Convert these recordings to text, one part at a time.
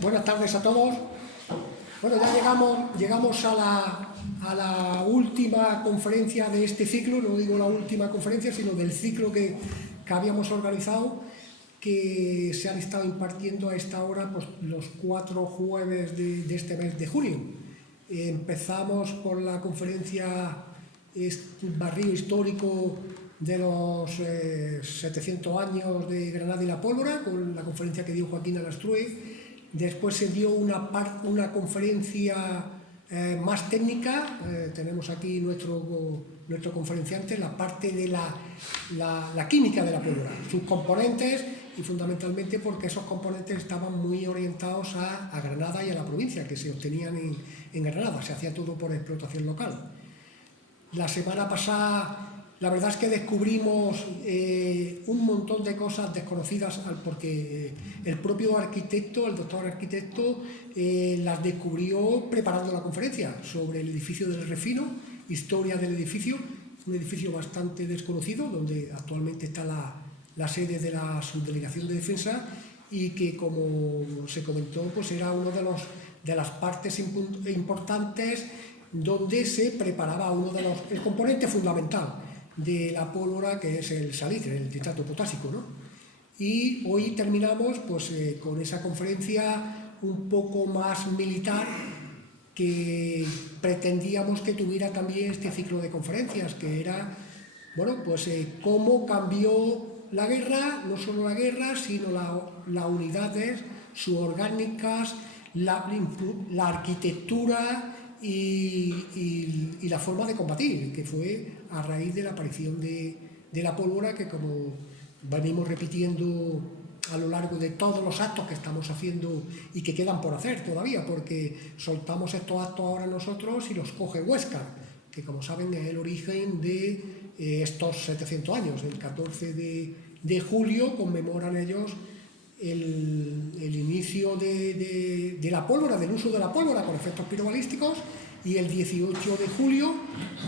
Buenas tardes a todos. Bueno, ya llegamos a la última conferencia de este ciclo, no digo la última conferencia, sino del ciclo que habíamos organizado, que se han estado impartiendo a esta hora pues, los 4 jueves de este mes de junio. Empezamos por la conferencia Barrio Histórico de los 700 años de Granada y la Pólvora, con la conferencia que dio Joaquín Alastrue. Después se dio una conferencia más técnica. Tenemos aquí nuestro conferenciante, la parte de la química de la pólvora, sus componentes, y fundamentalmente porque esos componentes estaban muy orientados a Granada y a la provincia, que se obtenían en Granada, se hacía todo por explotación local. La semana pasada, la verdad es que descubrimos un montón de cosas desconocidas, porque el propio arquitecto, el doctor arquitecto, las descubrió preparando la conferencia sobre el edificio del Refino, historia del edificio, un edificio bastante desconocido, donde actualmente está la sede de la Subdelegación de Defensa, y que, como se comentó, pues era uno de las partes importantes donde se preparaba el componente fundamental de la pólvora, que es el salitre, el nitrato potásico, ¿no? Y hoy terminamos pues, con esa conferencia un poco más militar, que pretendíamos que tuviera también este ciclo de conferencias, que era, bueno, pues cómo cambió la guerra, no solo la guerra, sino las unidades suborgánicas, la arquitectura y la forma de combatir, que fue a raíz de la aparición de la pólvora, que, como venimos repitiendo a lo largo de todos los actos que estamos haciendo y que quedan por hacer todavía, porque soltamos estos actos ahora nosotros y los coge Huesca, que, como saben, es el origen de estos 700 años. El 14 de julio conmemoran ellos el inicio de la pólvora, del uso de la pólvora con efectos pirobalísticos, y el 18 de julio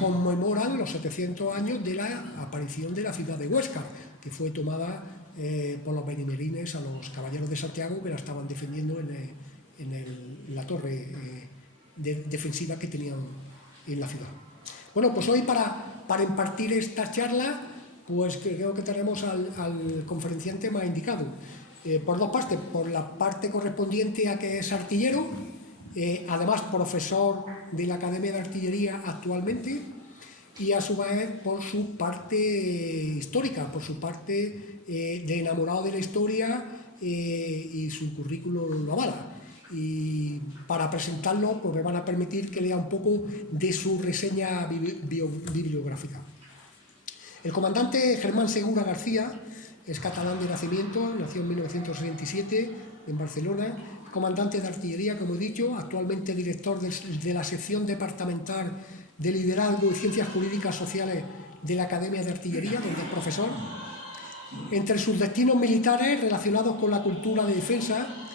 conmemoran los 700 años de la aparición de la ciudad de Huesca, que fue tomada por los benimerines a los caballeros de Santiago, que la estaban defendiendo en la torre defensiva que tenían en la ciudad. Bueno, pues hoy para impartir esta charla, pues creo que tenemos al conferenciante más indicado. Por dos partes: por la parte correspondiente a que es artillero, además profesor de la Academia de Artillería actualmente, y a su vez por su parte histórica, por su parte de enamorado de la historia, y su currículum lo avala. Y para presentarlo, pues me van a permitir que lea un poco de su reseña bibliográfica. El comandante Germán Segura García es catalán de nacimiento, nació en 1967 en Barcelona, comandante de artillería, como he dicho, actualmente director de la sección departamental de liderazgo y ciencias jurídicas sociales de la Academia de Artillería, donde es profesor. Entre sus destinos militares relacionados con la cultura de defensa,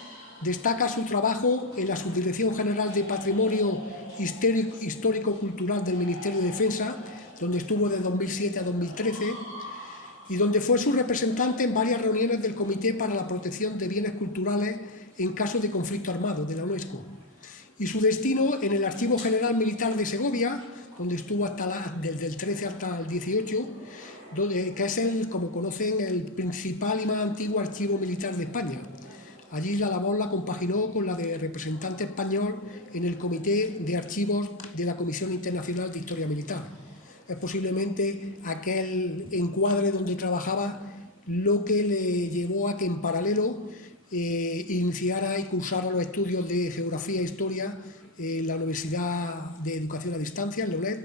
destaca su trabajo en la Subdirección General de Patrimonio Histórico-Cultural del Ministerio de Defensa, donde estuvo de 2007 a 2013, y donde fue su representante en varias reuniones del Comité para la Protección de Bienes Culturales en caso de conflicto armado de la UNESCO. Y su destino en el Archivo General Militar de Segovia, donde estuvo desde el 13 hasta el 18, que es, como conocen, el principal y más antiguo archivo militar de España. Allí la labor la compaginó con la de representante español en el Comité de Archivos de la Comisión Internacional de Historia Militar. Es posiblemente aquel encuadre donde trabajaba lo que le llevó a que en paralelo iniciara y cursara los estudios de Geografía e Historia en la Universidad de Educación a Distancia, en la UNED,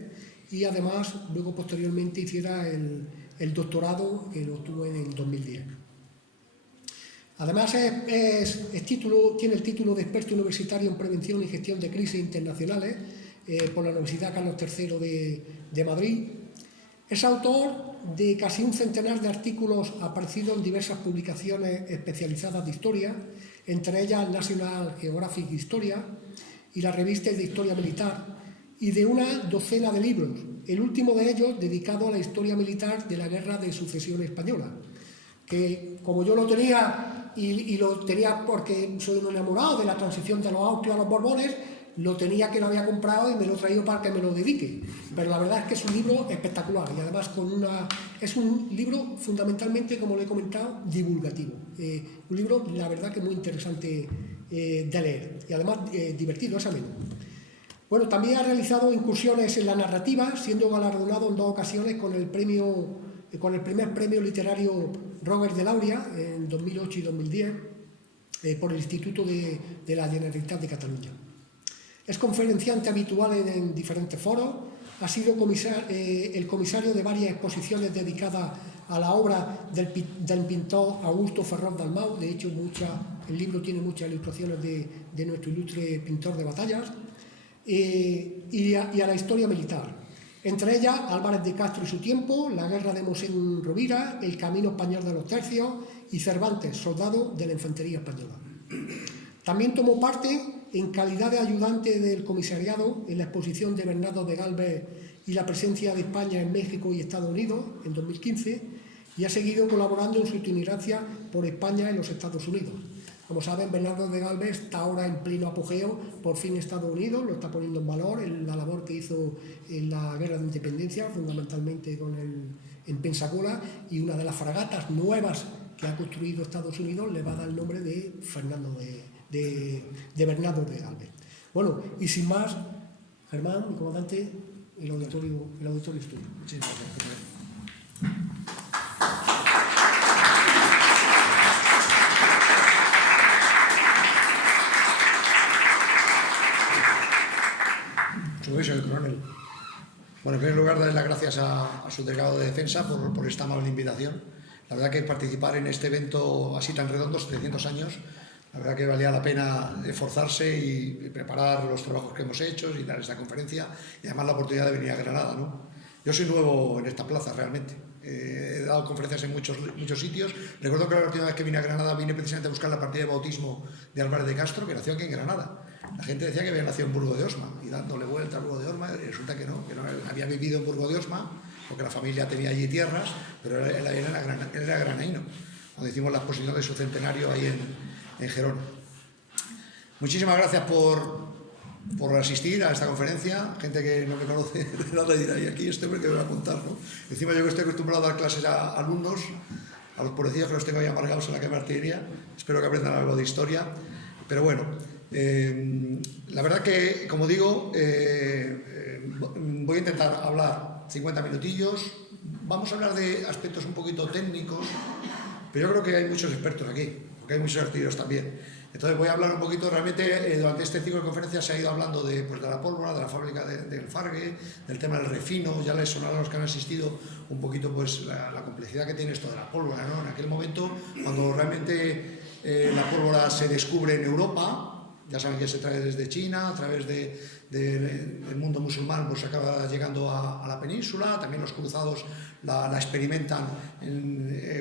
y además luego posteriormente hiciera el doctorado, que lo obtuvo en el 2010. Además tiene el título de experto universitario en prevención y gestión de crisis internacionales por la Universidad Carlos III de Madrid. Es autor de casi un centenar de artículos aparecidos en diversas publicaciones especializadas de historia, entre ellas National Geographic Historia y la Revista de Historia Militar, y de una docena de libros, el último de ellos dedicado a la historia militar de la Guerra de Sucesión Española, que, como yo lo tenía y lo tenía porque soy un enamorado de la transición de los Austrias a los Borbones, lo tenía que lo había comprado y me lo he traído para que me lo dedique. Pero la verdad es que es un libro espectacular y además es un libro fundamentalmente, como le he comentado, divulgativo. Un libro, la verdad, que muy interesante de leer y además divertido, es ameno. Bueno, también ha realizado incursiones en la narrativa, siendo galardonado en 2 ocasiones con el primer premio literario Robert de Lauria en 2008 y 2010 por el Instituto de la Generalitat de Cataluña. Es conferenciante habitual en diferentes foros, ha sido el comisario de varias exposiciones dedicadas a la obra del pintor Augusto Ferrol Dalmau. De hecho, el libro tiene muchas ilustraciones de nuestro ilustre pintor de batallas, y a la historia militar. Entre ellas, Álvarez de Castro y su tiempo, la guerra de Mosén Rovira, el camino español de los tercios y Cervantes, soldado de la infantería española. También tomó parte en calidad de ayudante del comisariado en la exposición de Bernardo de Galvez y la presencia de España en México y Estados Unidos en 2015 y ha seguido colaborando en su itinerancia por España y los Estados Unidos. Como saben, Bernardo de Galvez está ahora en pleno apogeo, por fin en Estados Unidos, lo está poniendo en valor en la labor que hizo en la Guerra de Independencia, fundamentalmente en Pensacola, y una de las fragatas nuevas que ha construido Estados Unidos le va a dar el nombre de Bernardo de Galvez. Bueno, y sin más, Germán, mi comandante, el auditorio es tuyo. Sí, gracias. Señor coronel. Bueno, en primer lugar, darle las gracias a su delegado de defensa por esta amable invitación. La verdad que participar en este evento así tan redondo, 300 años, la verdad que valía la pena esforzarse y preparar los trabajos que hemos hecho y dar esta conferencia y además la oportunidad de venir a Granada, ¿no? Yo soy nuevo en esta plaza realmente. He dado conferencias en muchos sitios. Recuerdo que la última vez que vine a Granada vine precisamente a buscar la partida de bautismo de Álvarez de Castro, que nació aquí en Granada. La gente decía que había nacido en Burgo de Osma y dándole vuelta a Burgo de Osma, resulta que no había vivido en Burgo de Osma porque la familia tenía allí tierras, pero él era granaíno, cuando hicimos la exposición de su centenario ahí en Gerona. Muchísimas gracias por asistir a esta conferencia. Gente que no me conoce de nada dirá, y aquí este hombre que me va a contar, ¿no? Encima yo que estoy acostumbrado a dar clases a alumnos, a los pobrecillos que los tengo ahí amargados en la quema de artillería, espero que aprendan algo de historia, pero bueno, la verdad que, como digo, voy a intentar hablar 50 minutillos. Vamos a hablar de aspectos un poquito técnicos, pero yo creo que hay muchos expertos aquí, porque hay muchos artilleros también. Entonces voy a hablar un poquito, realmente durante este ciclo de conferencias se ha ido hablando de la pólvora, de la fábrica del Fargue, del tema del refino. Ya les sonará a los que han asistido un poquito pues la complejidad que tiene esto de la pólvora, ¿no? En aquel momento, cuando realmente la pólvora se descubre en Europa, ya saben que se trae desde China, a través del mundo musulmán, pues acaba llegando a la península. También los cruzados la experimentan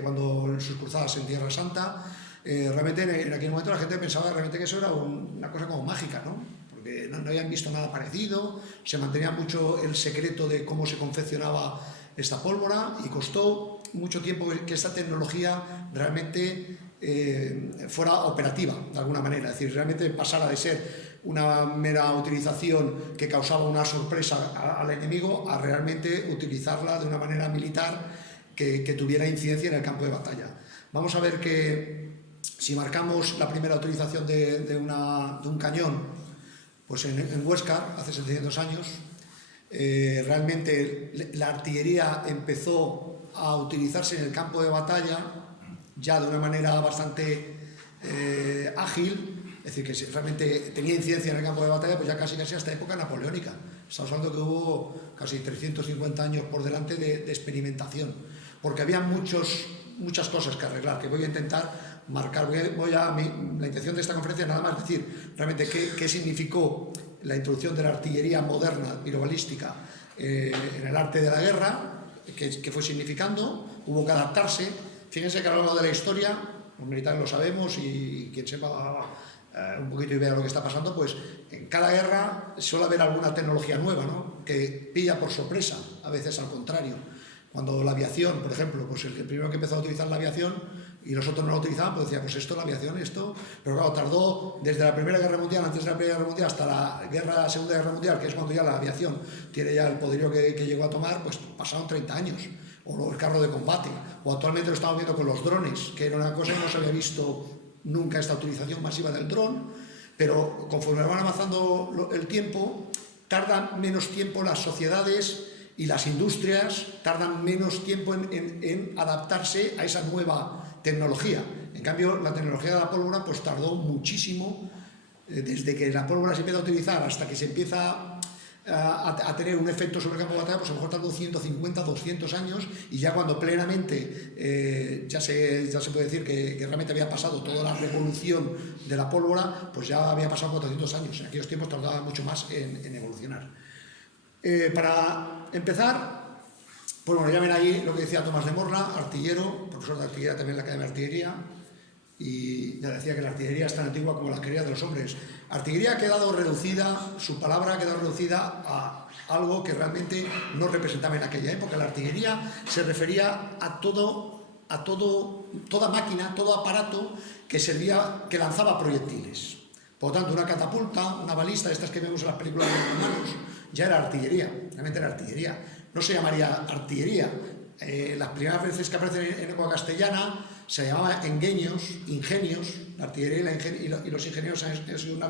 cuando sus cruzadas en Tierra Santa. Realmente en aquel momento la gente pensaba realmente que eso era una cosa como mágica, ¿no? Porque no habían visto nada parecido, se mantenía mucho el secreto de cómo se confeccionaba esta pólvora y costó mucho tiempo que esta tecnología realmente fuera operativa de alguna manera, es decir, realmente pasara de ser una mera utilización que causaba una sorpresa al enemigo a realmente utilizarla de una manera militar que tuviera incidencia en el campo de batalla. Vamos a ver que si marcamos la primera utilización de un cañón, pues en Huesca, hace 700 años, realmente la artillería empezó a utilizarse en el campo de batalla ya de una manera bastante ágil, es decir, que realmente tenía incidencia en el campo de batalla, pues ya casi hasta época napoleónica. Estamos hablando que hubo casi 350 años por delante de experimentación, porque había muchas cosas que arreglar, que voy a intentar marcar. La intención de esta conferencia es nada más decir realmente qué significó la introducción de la artillería moderna, pirobalística, en el arte de la guerra, qué fue significando. Hubo que adaptarse. Fíjense que a lo largo de la historia, los militares lo sabemos y quien sepa un poquito y vea lo que está pasando, pues en cada guerra suele haber alguna tecnología nueva, ¿no? Que pilla por sorpresa, a veces al contrario. Cuando la aviación, por ejemplo, pues el primero que empezó a utilizar la aviación y los otros no lo utilizaban, pues decía, pues esto, la aviación, esto, pero claro, tardó desde la Primera Guerra Mundial, antes de la Primera Guerra Mundial, hasta la Segunda Guerra Mundial, que es cuando ya la aviación tiene ya el poderío que llegó a tomar, pues pasaron 30 años, o el carro de combate, o actualmente lo estamos viendo con los drones, que era una cosa que no se había visto nunca, esta utilización masiva del dron, pero conforme van avanzando el tiempo, tardan menos tiempo las sociedades y las industrias, tardan menos tiempo en adaptarse a esa nueva tecnología. En cambio, la tecnología de la pólvora pues tardó muchísimo, desde que la pólvora se empieza a utilizar hasta que se empieza a tener un efecto sobre el campo de batalla, pues a lo mejor tardó 150, 200 años, y ya cuando plenamente ya se puede decir que realmente había pasado toda la revolución de la pólvora, pues ya había pasado 400 años. En aquellos tiempos tardaba mucho más en evolucionar. Para empezar, pues bueno, ya ven ahí lo que decía Tomás de Morla, artillero, profesor de artillería también en la Academia de Artillería, y ya decía que la artillería es tan antigua como la artillería de los hombres. Artillería ha quedado reducida, su palabra ha quedado reducida a algo que realmente no representaba en aquella época. La artillería se refería a toda máquina, todo aparato que lanzaba proyectiles. Por lo tanto, una catapulta, una balista, estas que vemos en las películas de los romanos, ya era artillería, realmente era artillería. No se llamaría artillería. Las primeras veces que aparecen en lengua castellana se llamaba ingenios. La artillería y los ingenieros han sido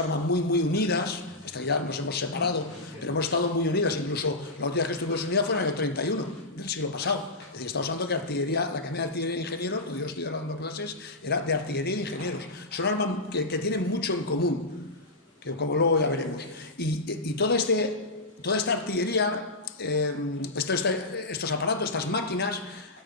armas muy unidas, hasta que ya nos hemos separado, pero hemos estado muy unidas. Incluso la última vez que estuvimos unidas fue en el año 31 del siglo pasado. Es decir, estamos hablando que artillería, la Academia de Artillería e Ingenieros, donde yo estoy dando clases, era de artillería e ingenieros. Son armas que tienen mucho en común, que como luego ya veremos. Y toda esta artillería, estos aparatos, estas máquinas,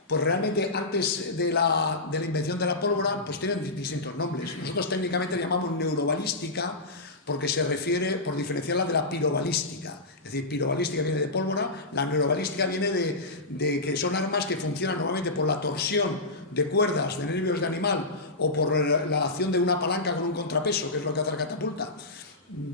pues realmente antes de la invención de la pólvora, pues tienen distintos nombres. Nosotros técnicamente le llamamos neurobalística, porque se refiere, por diferenciarla, de la pirobalística. Es decir, pirobalística viene de pólvora, la neurobalística viene de que son armas que funcionan normalmente por la torsión de cuerdas, de nervios de animal, o por la acción de una palanca con un contrapeso, que es lo que hace la catapulta.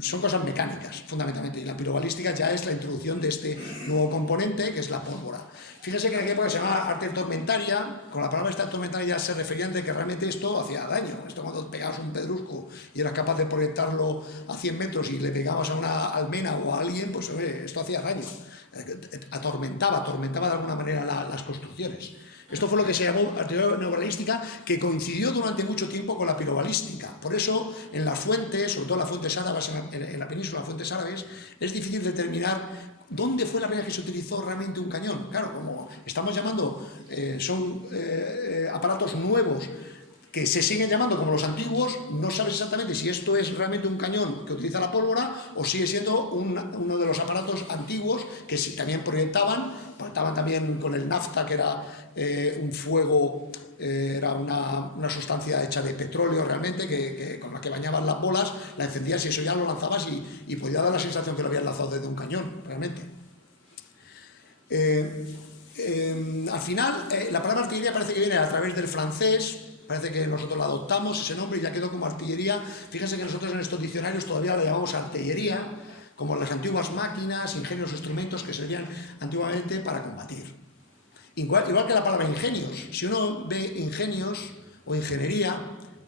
Son cosas mecánicas, fundamentalmente, y la pirobalística ya es la introducción de este nuevo componente, que es la pólvora. Fíjense que en aquella época se llamaba arte tormentaria, con la palabra esta tormentaria ya se referían de que realmente esto hacía daño. Esto cuando pegabas un pedrusco y eras capaz de proyectarlo a 100 metros y le pegabas a una almena o a alguien, pues esto hacía daño. Atormentaba de alguna manera las construcciones. Esto fue lo que se llamó artillería neurobalística, que coincidió durante mucho tiempo con la pirobalística. Por eso, en las fuentes, sobre todo las fuentes árabes, en la península, las fuentes árabes, es difícil determinar dónde fue la primera vez que se utilizó realmente un cañón. Claro, como estamos llamando, son aparatos nuevos que se siguen llamando como los antiguos, no sabes exactamente si esto es realmente un cañón que utiliza la pólvora o sigue siendo uno de los aparatos antiguos que también proyectaban también con el nafta, que era un fuego, era una sustancia hecha de petróleo realmente, que con la que bañaban las bolas, la encendías y eso ya lo lanzabas y podía dar la sensación que lo habías lanzado desde un cañón, realmente. Al final, la palabra artillería parece que viene a través del francés. Parece que nosotros la adoptamos, ese nombre, y ya quedó como artillería. Fíjense que nosotros en estos diccionarios todavía la llamamos artillería, como las antiguas máquinas, ingenios, instrumentos que servían antiguamente para combatir. Igual que la palabra ingenios. Si uno ve ingenios o ingeniería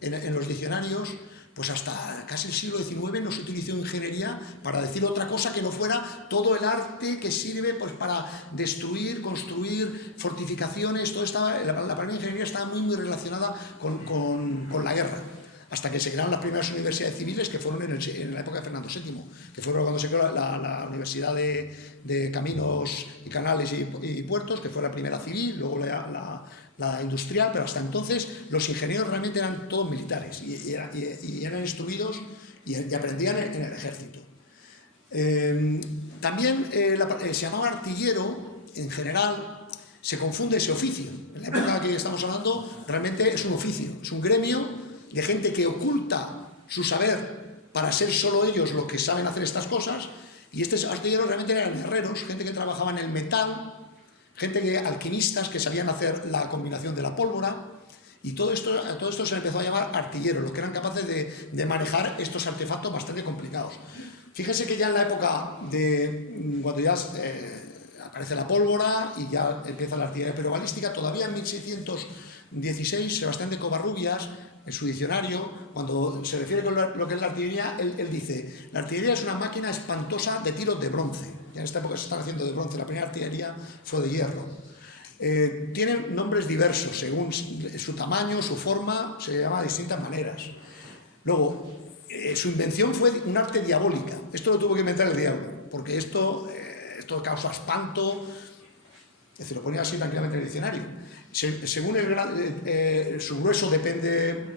en los diccionarios, pues hasta casi el siglo XIX no se utilizó ingeniería para decir otra cosa que no fuera todo el arte que sirve pues para destruir, construir fortificaciones. La palabra ingeniería estaba muy relacionada con la guerra, hasta que se crearon las primeras universidades civiles, que fueron en la época de Fernando VII, que fue cuando se creó la Universidad de Caminos y Canales y Puertos, que fue la primera civil, luego la industrial, pero hasta entonces los ingenieros realmente eran todos militares y eran instruidos y aprendían en el ejército. También se llamaba artillero, en general, se confunde ese oficio. En la época que estamos hablando, realmente es un oficio, es un gremio de gente que oculta su saber para ser solo ellos los que saben hacer estas cosas, y estos artilleros realmente eran herreros, gente que trabajaba en el metal, alquimistas que sabían hacer la combinación de la pólvora, y todo esto se le empezó a llamar artilleros, los que eran capaces de manejar estos artefactos bastante complicados. Fíjense que ya en la época cuando ya aparece la pólvora y ya empieza la artillería pirobalística, todavía en 1600 XVI, Sebastián de Covarrubias, en su diccionario, cuando se refiere con lo que es la artillería, él dice: la artillería es una máquina espantosa de tiros de bronce. Ya en esta época se están haciendo de bronce, la primera artillería fue de hierro. Tienen nombres diversos, según su tamaño, su forma, se llama de distintas maneras. Luego, su invención fue un arte diabólica. Esto lo tuvo que inventar el diablo, porque esto causa espanto. Es decir, lo ponía así tranquilamente en el diccionario. Según su grueso depende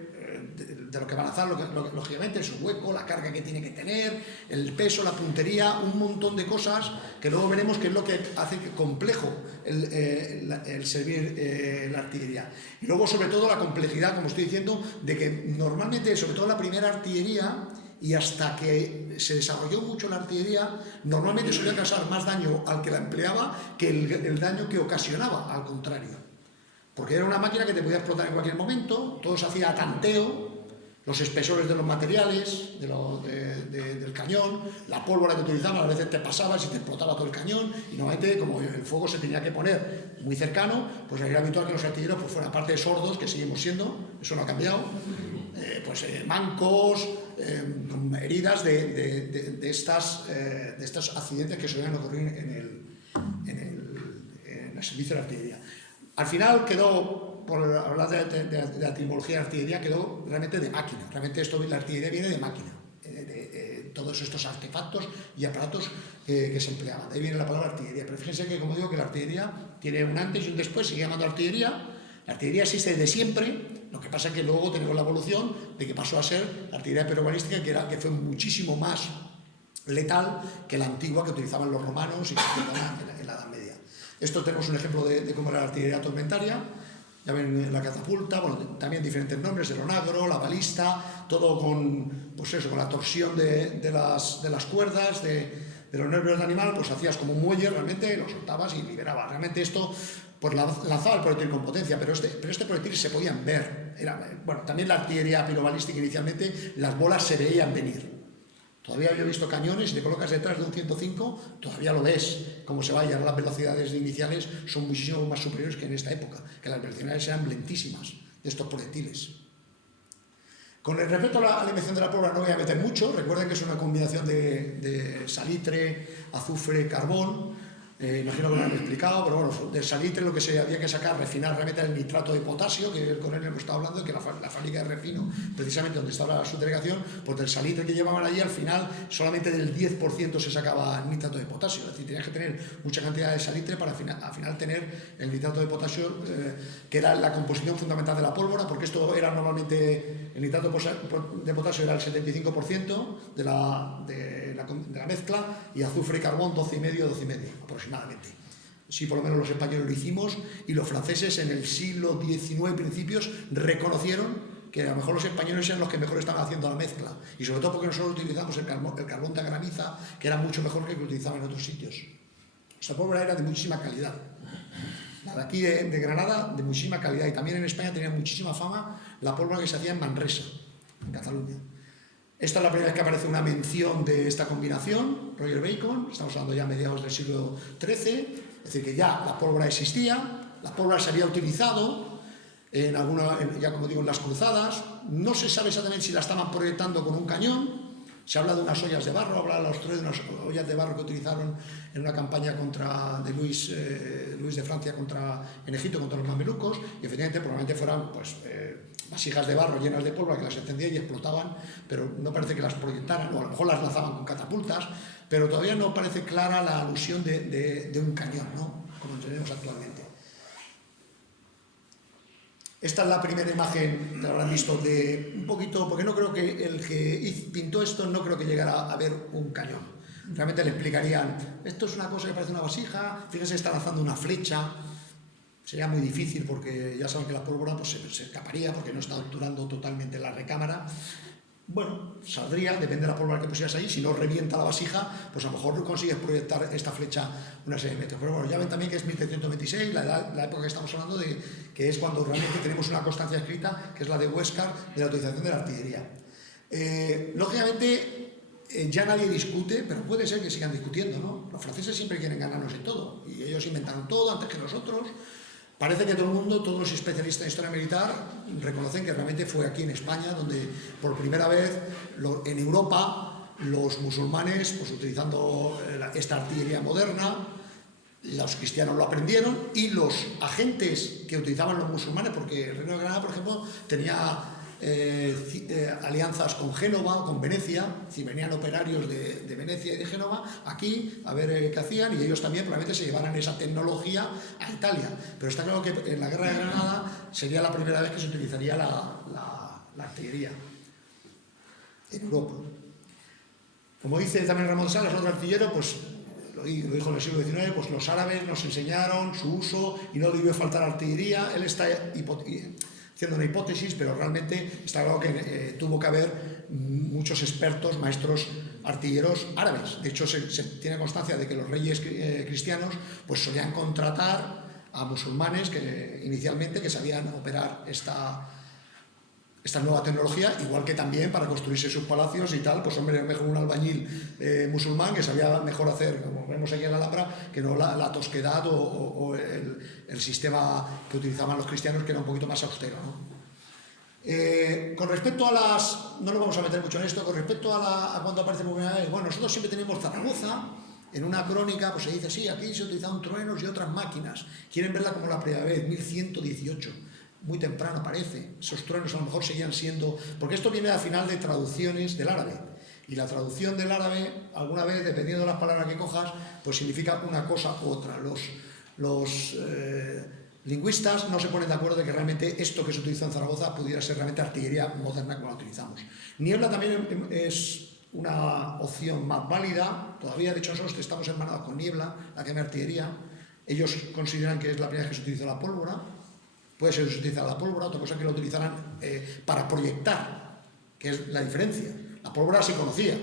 de lo que va a lanzar, lógicamente, su hueco, la carga que tiene que tener, el peso, la puntería, un montón de cosas que luego veremos que es lo que hace complejo el servir la artillería. Y luego, sobre todo, la complejidad, como estoy diciendo, de que normalmente, sobre todo la primera artillería, y hasta que se desarrolló mucho la artillería, normalmente solía causar más daño al que la empleaba que el daño que ocasionaba, al contrario. Porque era una máquina que te podía explotar en cualquier momento, todo se hacía a tanteo, los espesores de los materiales, del cañón, la pólvora que utilizaban, a veces te pasabas y te explotaba todo el cañón, y normalmente, como el fuego se tenía que poner muy cercano, pues era habitual que los artilleros pues, fueran, aparte de sordos, que seguimos siendo, eso no ha cambiado, mancos, heridas de estos accidentes que solían ocurrir en el servicio de la artillería. Al final quedó, por hablar de la etimología de la artillería, quedó realmente de máquina. Realmente la artillería viene de máquina, de todos estos artefactos y aparatos que se empleaban. De ahí viene la palabra artillería. Pero fíjense que, como digo, que la artillería tiene un antes y un después, sigue llamando artillería. La artillería existe desde siempre, lo que pasa es que luego tenemos la evolución de que pasó a ser la artillería periobalística, que fue muchísimo más letal que la antigua que utilizaban los romanos y que utilizaban en la Edad Media. Esto tenemos un ejemplo de cómo era la artillería tormentaria. Ya ven la catapulta, bueno, también diferentes nombres, el onagro, la balista, todo con, pues eso, con la torsión de las cuerdas, de los nervios del animal, pues hacías como un muelle, realmente lo soltabas y liberabas. Realmente esto pues lanzaba el proyectil con potencia, pero este proyectil se podían ver. También la artillería pirobalística inicialmente, las bolas se veían venir. Todavía yo he visto cañones, si te colocas detrás de un 105, todavía lo ves, cómo se vayan. Las velocidades iniciales son muchísimo más superiores que en esta época, que las velocidades eran lentísimas de estos proyectiles. Con respecto a la invención de la pólvora no voy a meter mucho. Recuerden que es una combinación de salitre, azufre, carbón. Imagino que lo han explicado, pero bueno, del salitre lo que se había que sacar, refinar realmente el nitrato de potasio, que el coronel hemos estado hablando, que la fábrica de refino, precisamente donde estaba la subdelegación, pues del salitre que llevaban allí, al final solamente del 10% se sacaba el nitrato de potasio. Es decir, tenías que tener mucha cantidad de salitre para al final tener el nitrato de potasio, que era la composición fundamental de la pólvora, porque esto era normalmente, el nitrato de potasio era el 75% de la mezcla, y azufre y carbón 12,5 aproximadamente. Sí, por lo menos los españoles lo hicimos, y los franceses en el siglo XIX principios reconocieron que a lo mejor los españoles eran los que mejor estaban haciendo la mezcla, y sobre todo porque nosotros utilizamos el carbón de graniza, que era mucho mejor que el que utilizaban en otros sitios. Esta pólvora era de muchísima calidad. La de aquí de Granada, de muchísima calidad, y también en España tenía muchísima fama la pólvora que se hacía en Manresa, en Cataluña. Esta es la primera vez que aparece una mención de esta combinación, Roger Bacon, estamos hablando ya a mediados del siglo XIII, es decir, que ya la pólvora existía, la pólvora se había utilizado ya como digo, en las cruzadas. No se sabe exactamente si la estaban proyectando con un cañón. Se habla de unas ollas de barro, habla la historia de unas ollas de barro que utilizaron en una campaña de Luis de Francia en Egipto contra los mamelucos, y efectivamente probablemente fueran vasijas de barro llenas de pólvora que las encendían y explotaban, pero no parece que las proyectaran, o a lo mejor las lanzaban con catapultas, pero todavía no parece clara la alusión de un cañón, ¿no?, como entendemos actualmente. Esta es la primera imagen que habrán visto de un poquito, porque no creo que el que pintó esto no creo que llegara a ver un cañón. Realmente le explicarían, esto es una cosa que parece una vasija, fíjense, está lanzando una flecha. Sería muy difícil porque ya saben que la pólvora pues, se escaparía porque no está obturando totalmente la recámara. Bueno, saldría, depende de la pólvora que pusieras ahí. Si no revienta la vasija, pues a lo mejor consigues proyectar esta flecha una serie de metros. Pero bueno, ya ven también que es 1726, la época que estamos hablando de que es cuando realmente tenemos una constancia escrita, que es la de Huéscar, de la utilización de la artillería. Lógicamente, ya nadie discute, pero puede ser que sigan discutiendo, ¿no? Los franceses siempre quieren ganarnos en todo, y ellos inventaron todo antes que nosotros. Parece que todo el mundo, todos los especialistas en historia militar, reconocen que realmente fue aquí en España donde por primera vez en Europa los musulmanes, pues utilizando esta artillería moderna, los cristianos lo aprendieron y los agentes que utilizaban los musulmanes, porque el Reino de Granada, por ejemplo, tenía alianzas con Génova, con Venecia, si venían operarios de Venecia y de Génova aquí a ver qué hacían, y ellos también probablemente se llevaran esa tecnología a Italia. Pero está claro que en la guerra de Granada sería la primera vez que se utilizaría la artillería en Europa. Como dice también Ramón Salas, otro artillero, pues lo dijo en el siglo XIX, pues los árabes nos enseñaron su uso y no debió faltar artillería. Él está haciendo una hipótesis, pero realmente está claro que tuvo que haber muchos expertos, maestros artilleros árabes. De hecho, se tiene constancia de que los reyes cristianos pues solían contratar a musulmanes que inicialmente que sabían operar esta nueva tecnología, igual que también para construirse sus palacios y tal, pues hombre, mejor un albañil musulmán que sabía mejor hacer, como vemos aquí en la Alhambra, que no la tosquedad o el sistema que utilizaban los cristianos, que era un poquito más austero, ¿no? Con respecto a no nos vamos a meter mucho en esto, con respecto a cuando aparece por primera vez, bueno, nosotros siempre tenemos Zaragoza. En una crónica pues se dice, sí, aquí se utilizaban truenos y otras máquinas. Quieren verla como la primera vez, 1118. Muy temprano parece, esos truenos a lo mejor seguían siendo, porque esto viene al final de traducciones del árabe, y la traducción del árabe, alguna vez, dependiendo de las palabras que cojas, pues significa una cosa u otra. Los lingüistas no se ponen de acuerdo de que realmente esto que se utilizó en Zaragoza pudiera ser realmente artillería moderna como la utilizamos. Niebla también es una opción más válida, todavía de hecho nosotros estamos hermanados con Niebla, la que me artillería. Ellos consideran que es la primera vez que se utilizó la pólvora. Puede ser que se utiliza la pólvora, otra cosa que lo utilizarán para proyectar, que es la diferencia. La pólvora se conocía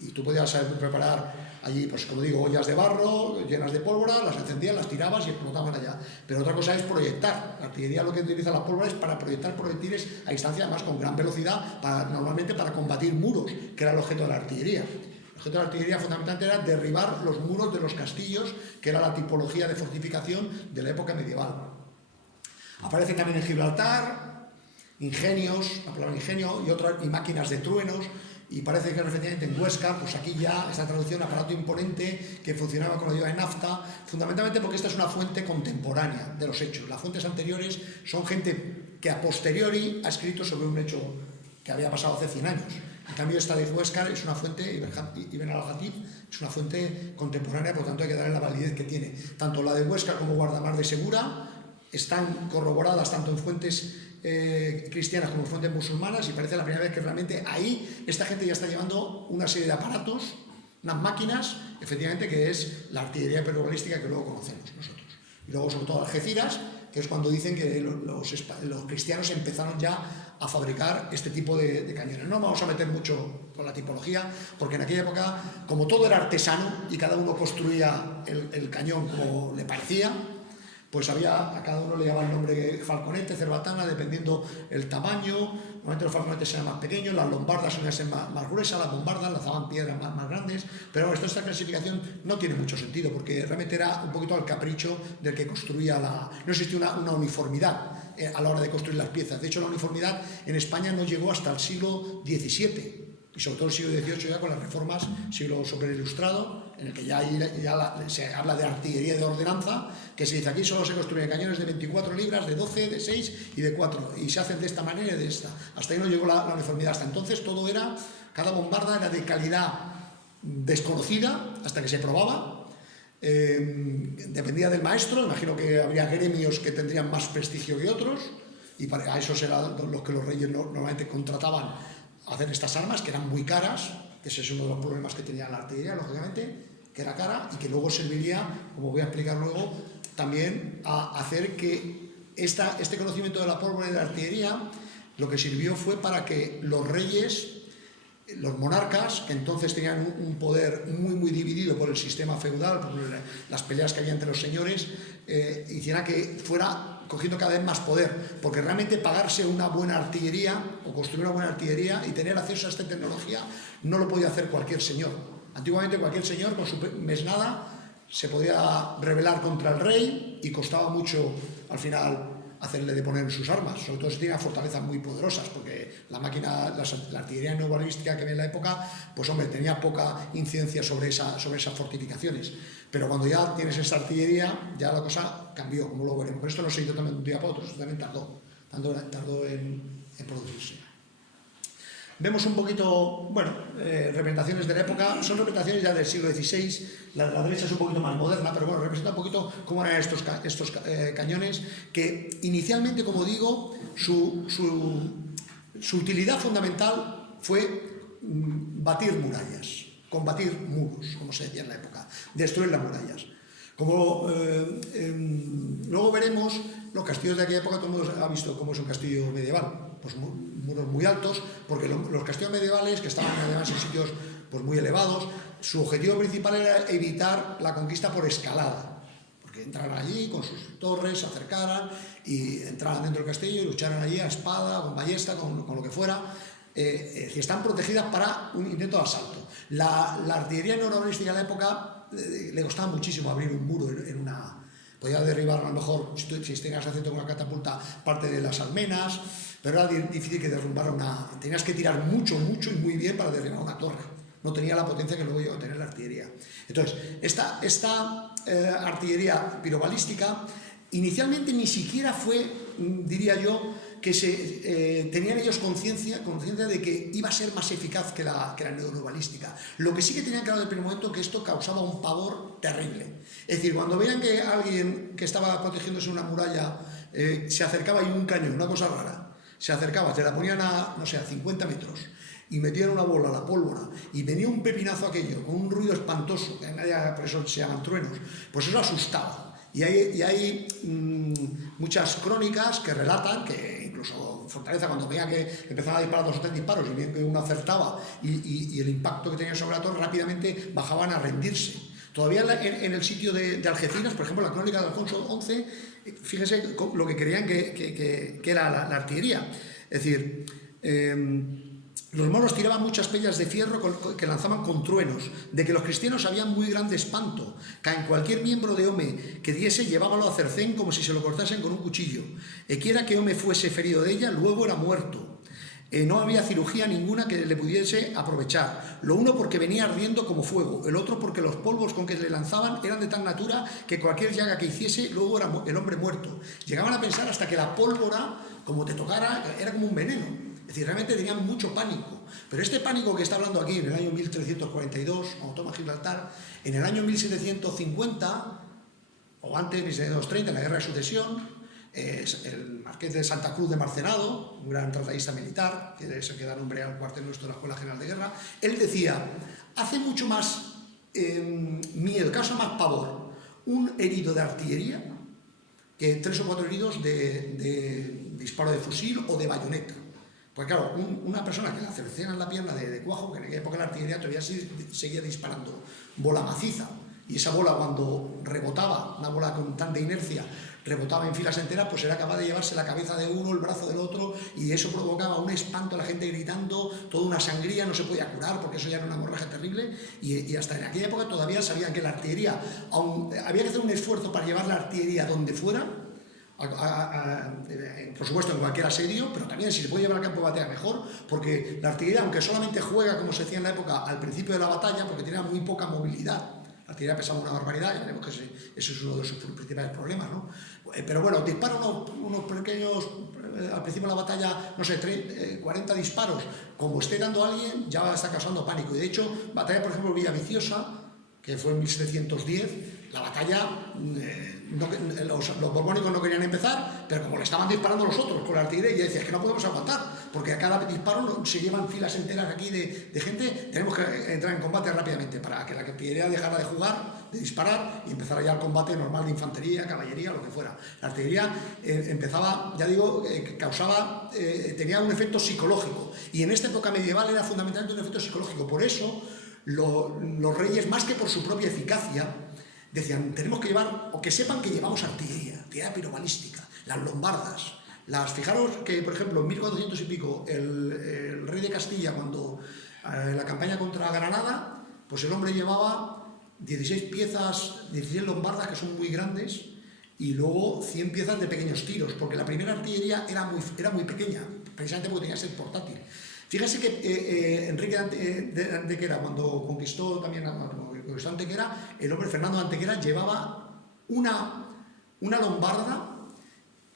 y tú podías saber preparar allí, pues como digo, ollas de barro llenas de pólvora, las encendías, las tirabas y explotaban allá. Pero otra cosa es proyectar. La artillería lo que utiliza la pólvora es para proyectar proyectiles a distancia, además con gran velocidad, normalmente para combatir muros, que era el objeto de la artillería. El objeto de la artillería fundamentalmente era derribar los muros de los castillos, que era la tipología de fortificación de la época medieval. Aparecen también en Gibraltar ingenios, la palabra ingenio, y máquinas de truenos, y parece que efectivamente en Huesca, pues aquí ya esta traducción, aparato imponente que funcionaba con la ayuda de nafta, fundamentalmente porque esta es una fuente contemporánea de los hechos. Las fuentes anteriores son gente que a posteriori ha escrito sobre un hecho que había pasado hace 100 años. En cambio, esta de Huesca es una fuente, Ibn al-Hatib, es una fuente contemporánea, por lo tanto hay que darle la validez que tiene. Tanto la de Huesca como Guardamar de Segura están corroboradas tanto en fuentes cristianas como en fuentes musulmanas, y parece la primera vez que realmente ahí esta gente ya está llevando una serie de aparatos, unas máquinas, efectivamente, que es la artillería hiperbolística que luego conocemos nosotros. Y luego, sobre todo, Algeciras, que es cuando dicen que los cristianos empezaron ya a fabricar este tipo de cañones. No vamos a meter mucho con la tipología, porque en aquella época, como todo era artesano y cada uno construía el cañón como le parecía, pues a cada uno le llamaban el nombre de falconete, cerbatana, dependiendo el tamaño. Normalmente los falconetes eran más pequeños, las lombardas solían ser más gruesas, las bombardas lanzaban piedras más grandes, pero esta clasificación no tiene mucho sentido, porque realmente era un poquito al capricho del que construía no existía una uniformidad a la hora de construir las piezas. De hecho, la uniformidad en España no llegó hasta el siglo XVII, y sobre todo el siglo XVIII ya con las reformas, siglo superilustrado, en el que ya se habla de artillería de ordenanza, que se dice aquí solo se construyen cañones de 24 libras, de 12, de 6 y de 4, y se hacen de esta manera y de esta. Hasta ahí no llegó la uniformidad. Hasta entonces todo era, cada bombarda era de calidad desconocida hasta que se probaba. Dependía del maestro, imagino que habría gremios que tendrían más prestigio que otros, y a esos eran los que los reyes normalmente contrataban a hacer estas armas, que eran muy caras, que ese es uno de los problemas que tenía la artillería, lógicamente, que era cara y que luego serviría, como voy a explicar luego, también a hacer que este conocimiento de la pólvora y de la artillería, lo que sirvió fue para que los reyes, los monarcas, que entonces tenían un poder muy dividido por el sistema feudal, por las peleas que había entre los señores, hiciera que fuera cogiendo cada vez más poder, porque realmente pagarse una buena artillería o construir una buena artillería y tener acceso a esta tecnología no lo podía hacer cualquier señor. Antiguamente cualquier señor con su mesnada se podía rebelar contra el rey y costaba mucho, al final, hacerle deponer sus armas, sobre todo si tenía fortalezas muy poderosas, porque la máquina, la artillería no balística que había en la época, pues hombre, tenía poca incidencia sobre esas fortificaciones. Pero cuando ya tienes esa artillería, ya la cosa cambió, como lo veremos. Pero esto no se hizo también de un día para otro, esto también tardó en producirse. Vemos un poquito, bueno, representaciones de la época, son representaciones ya del siglo XVI, la derecha es un poquito más moderna, pero bueno, representa un poquito cómo eran estos cañones, que inicialmente, como digo, su utilidad fundamental fue batir murallas, combatir muros, como se decía en la época, destruir las murallas. Como luego veremos, los castillos de aquella época, todo el mundo ha visto cómo es un castillo medieval, pues muros muy altos, porque los castillos medievales, que estaban además en sitios pues muy elevados, su objetivo principal era evitar la conquista por escalada, porque entraran allí con sus torres, se acercaran y entraran dentro del castillo y lucharan allí a espada, con ballesta, con lo que fuera. Están protegidas para un intento de asalto. La artillería neurobalística de la época le costaba muchísimo abrir un muro en una... Podía derribar a lo mejor, si tenías acceso con una catapulta, parte de las almenas, pero era difícil que derrumbar una... Tenías que tirar mucho y muy bien para derribar una torre. No tenía la potencia que luego iba a tener la artillería. Entonces, esta artillería pirobalística inicialmente ni siquiera fue, diría yo, que tenían ellos conciencia de que iba a ser más eficaz que la neurobalística. Lo que sí que tenían claro desde el primer momento que esto causaba un pavor terrible. Es decir, cuando veían que alguien que estaba protegiéndose en una muralla se acercaba y un cañón, una cosa rara, se acercaba, te la ponían a, no sé, a 50 metros y metían una bola a la pólvora y venía un pepinazo aquello con un ruido espantoso, por eso se llaman truenos, pues eso asustaba. Y hay muchas crónicas que relatan que incluso Fortaleza, cuando veía que empezaban a disparar 2 o 3 disparos y bien que uno acertaba y el impacto que tenía sobre la torre, rápidamente bajaban a rendirse. Todavía en el sitio de Algeciras, por ejemplo, la crónica de Alfonso XI, fíjense lo que creían que era la artillería. Es decir, los moros tiraban muchas pellas de fierro que lanzaban con truenos, de que los cristianos habían muy grande espanto, que en cualquier miembro de home que diese llevábalo a cercén como si se lo cortasen con un cuchillo. Quiera que home fuese ferido de ella, luego era muerto. No había cirugía ninguna que le pudiese aprovechar. Lo uno porque venía ardiendo como fuego, el otro porque los polvos con que le lanzaban eran de tal natura que cualquier llaga que hiciese, luego era el hombre muerto. Llegaban a pensar hasta que la pólvora, como te tocara, era como un veneno. Es decir, realmente tenían mucho pánico. Pero este pánico que está hablando aquí en el año 1342, cuando toma Gibraltar, en el año 1750, o antes, 1730, en la Guerra de Sucesión, el marqués de Santa Cruz de Marcenado, un gran tratadista militar, que es el que da nombre al cuartel nuestro de la Escuela General de Guerra, él decía, hace mucho más miedo, causa más pavor, un herido de artillería que 3 o 4 heridos de disparo de fusil o de bayoneta. Pues claro, una persona que la cercena en la pierna de cuajo, que en aquella época la artillería todavía seguía disparando bola maciza, y esa bola cuando rebotaba, una bola con tanta inercia, rebotaba en filas enteras, pues era capaz de llevarse la cabeza de uno, el brazo del otro, y eso provocaba un espanto a la gente gritando, toda una sangría, no se podía curar porque eso ya era una hemorragia terrible, y hasta en aquella época todavía sabían que la artillería, había que hacer un esfuerzo para llevar la artillería donde fuera, por supuesto en cualquier asedio, pero también si se puede llevar al campo de batalla mejor, porque la artillería, aunque solamente juega, como se decía en la época, al principio de la batalla, porque tenía muy poca movilidad, la artillería pesaba una barbaridad, ya veremos que eso es uno de sus principales problemas, ¿no? Pero bueno, dispara unos pequeños, al principio de la batalla, no sé, 40 disparos, como esté dando a alguien, ya está causando pánico. Y de hecho, batalla, por ejemplo, Villaviciosa, que fue en 1710, la batalla, los borbónicos no querían empezar, pero como le estaban disparando los otros con la artillería, y decía, es que no podemos aguantar, porque a cada disparo se llevan filas enteras aquí de gente, tenemos que entrar en combate rápidamente, para que la artillería dejara de jugar, de disparar, y empezara ya el combate normal de infantería, caballería, lo que fuera. La artillería empezaba, ya digo, causaba, tenía un efecto psicológico, y en esta época medieval era fundamentalmente un efecto psicológico. Por eso los reyes, más que por su propia eficacia, decían, tenemos que llevar, o que sepan que llevamos artillería pirobalística, las lombardas. Fijaros que, por ejemplo, en 1400 y pico, el rey de Castilla, cuando en la campaña contra Granada, pues el hombre llevaba 16 piezas, 16 lombardas que son muy grandes y luego 100 piezas de pequeños tiros, porque la primera artillería era muy pequeña, precisamente porque tenía que ser portátil. Fíjese que Enrique de Antequera, cuando conquistó también Antequera, el hombre Fernando de Antequera llevaba una lombarda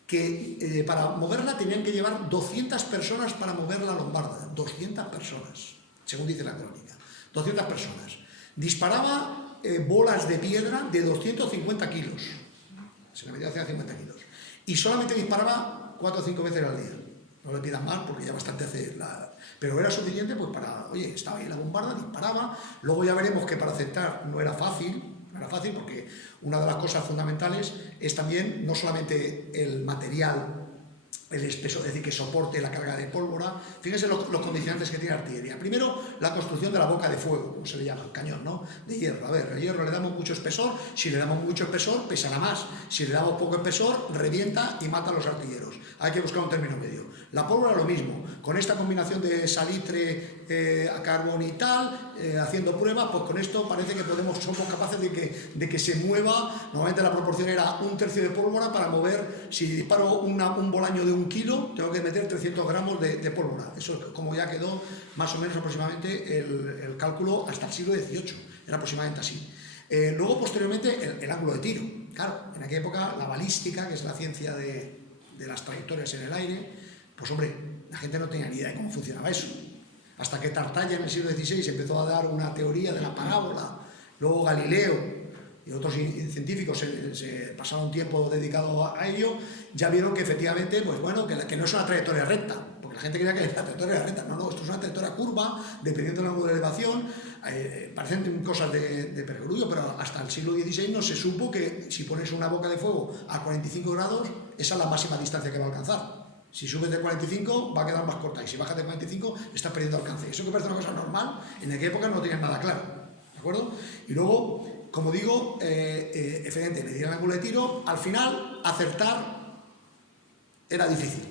que para moverla tenían que llevar 200 personas para mover la lombarda, 200 personas, según dice la crónica, 200 personas. Disparaba bolas de piedra de 250 kilos, se le metía hacia 50 kilos, y solamente disparaba 4 o 5 veces al día. No le pidan más porque ya bastante hace la... Pero era suficiente pues para, oye, estaba ahí la bombarda, disparaba, luego ya veremos que para aceptar no era fácil porque una de las cosas fundamentales es también no solamente el material, el espesor, es decir, que soporte la carga de pólvora. Fíjense los condicionantes que tiene la artillería. Primero, la construcción de la boca de fuego, como se le llama, el cañón, ¿no? De hierro. A ver, el hierro le damos mucho espesor, si le damos mucho espesor, pesará más. Si le damos poco espesor, revienta y mata a los artilleros. Hay que buscar un término medio. La pólvora lo mismo, con esta combinación de salitre a carbón y tal, haciendo pruebas, pues con esto parece que somos capaces de que se mueva. Normalmente la proporción era 1/3 de pólvora para mover, si disparo un bolaño de 1 kilo, tengo que meter 300 gramos de pólvora. Eso es como ya quedó más o menos aproximadamente el cálculo hasta el siglo XVIII, era aproximadamente así. Luego, posteriormente, el ángulo de tiro. Claro, en aquella época la balística, que es la ciencia de las trayectorias en el aire, pues hombre, la gente no tenía ni idea de cómo funcionaba eso. Hasta que Tartaglia en el siglo XVI empezó a dar una teoría de la parábola, luego Galileo y otros científicos se pasaron un tiempo dedicado a ello, ya vieron que efectivamente, pues bueno, que no es una trayectoria recta, porque la gente creía que la trayectoria era recta. No, esto es una trayectoria curva, dependiendo del ángulo de elevación. Parecen cosas de perogrullo, pero hasta el siglo XVI no se supo que si pones una boca de fuego a 45 grados, esa es la máxima distancia que va a alcanzar. Si subes de 45 va a quedar más corta, y si bajas de 45 estás perdiendo alcance. Eso que parece una cosa normal, en aquella época no tenían nada claro, ¿de acuerdo? Y luego, como digo, efectivamente, medir el ángulo de tiro, al final, acertar era difícil.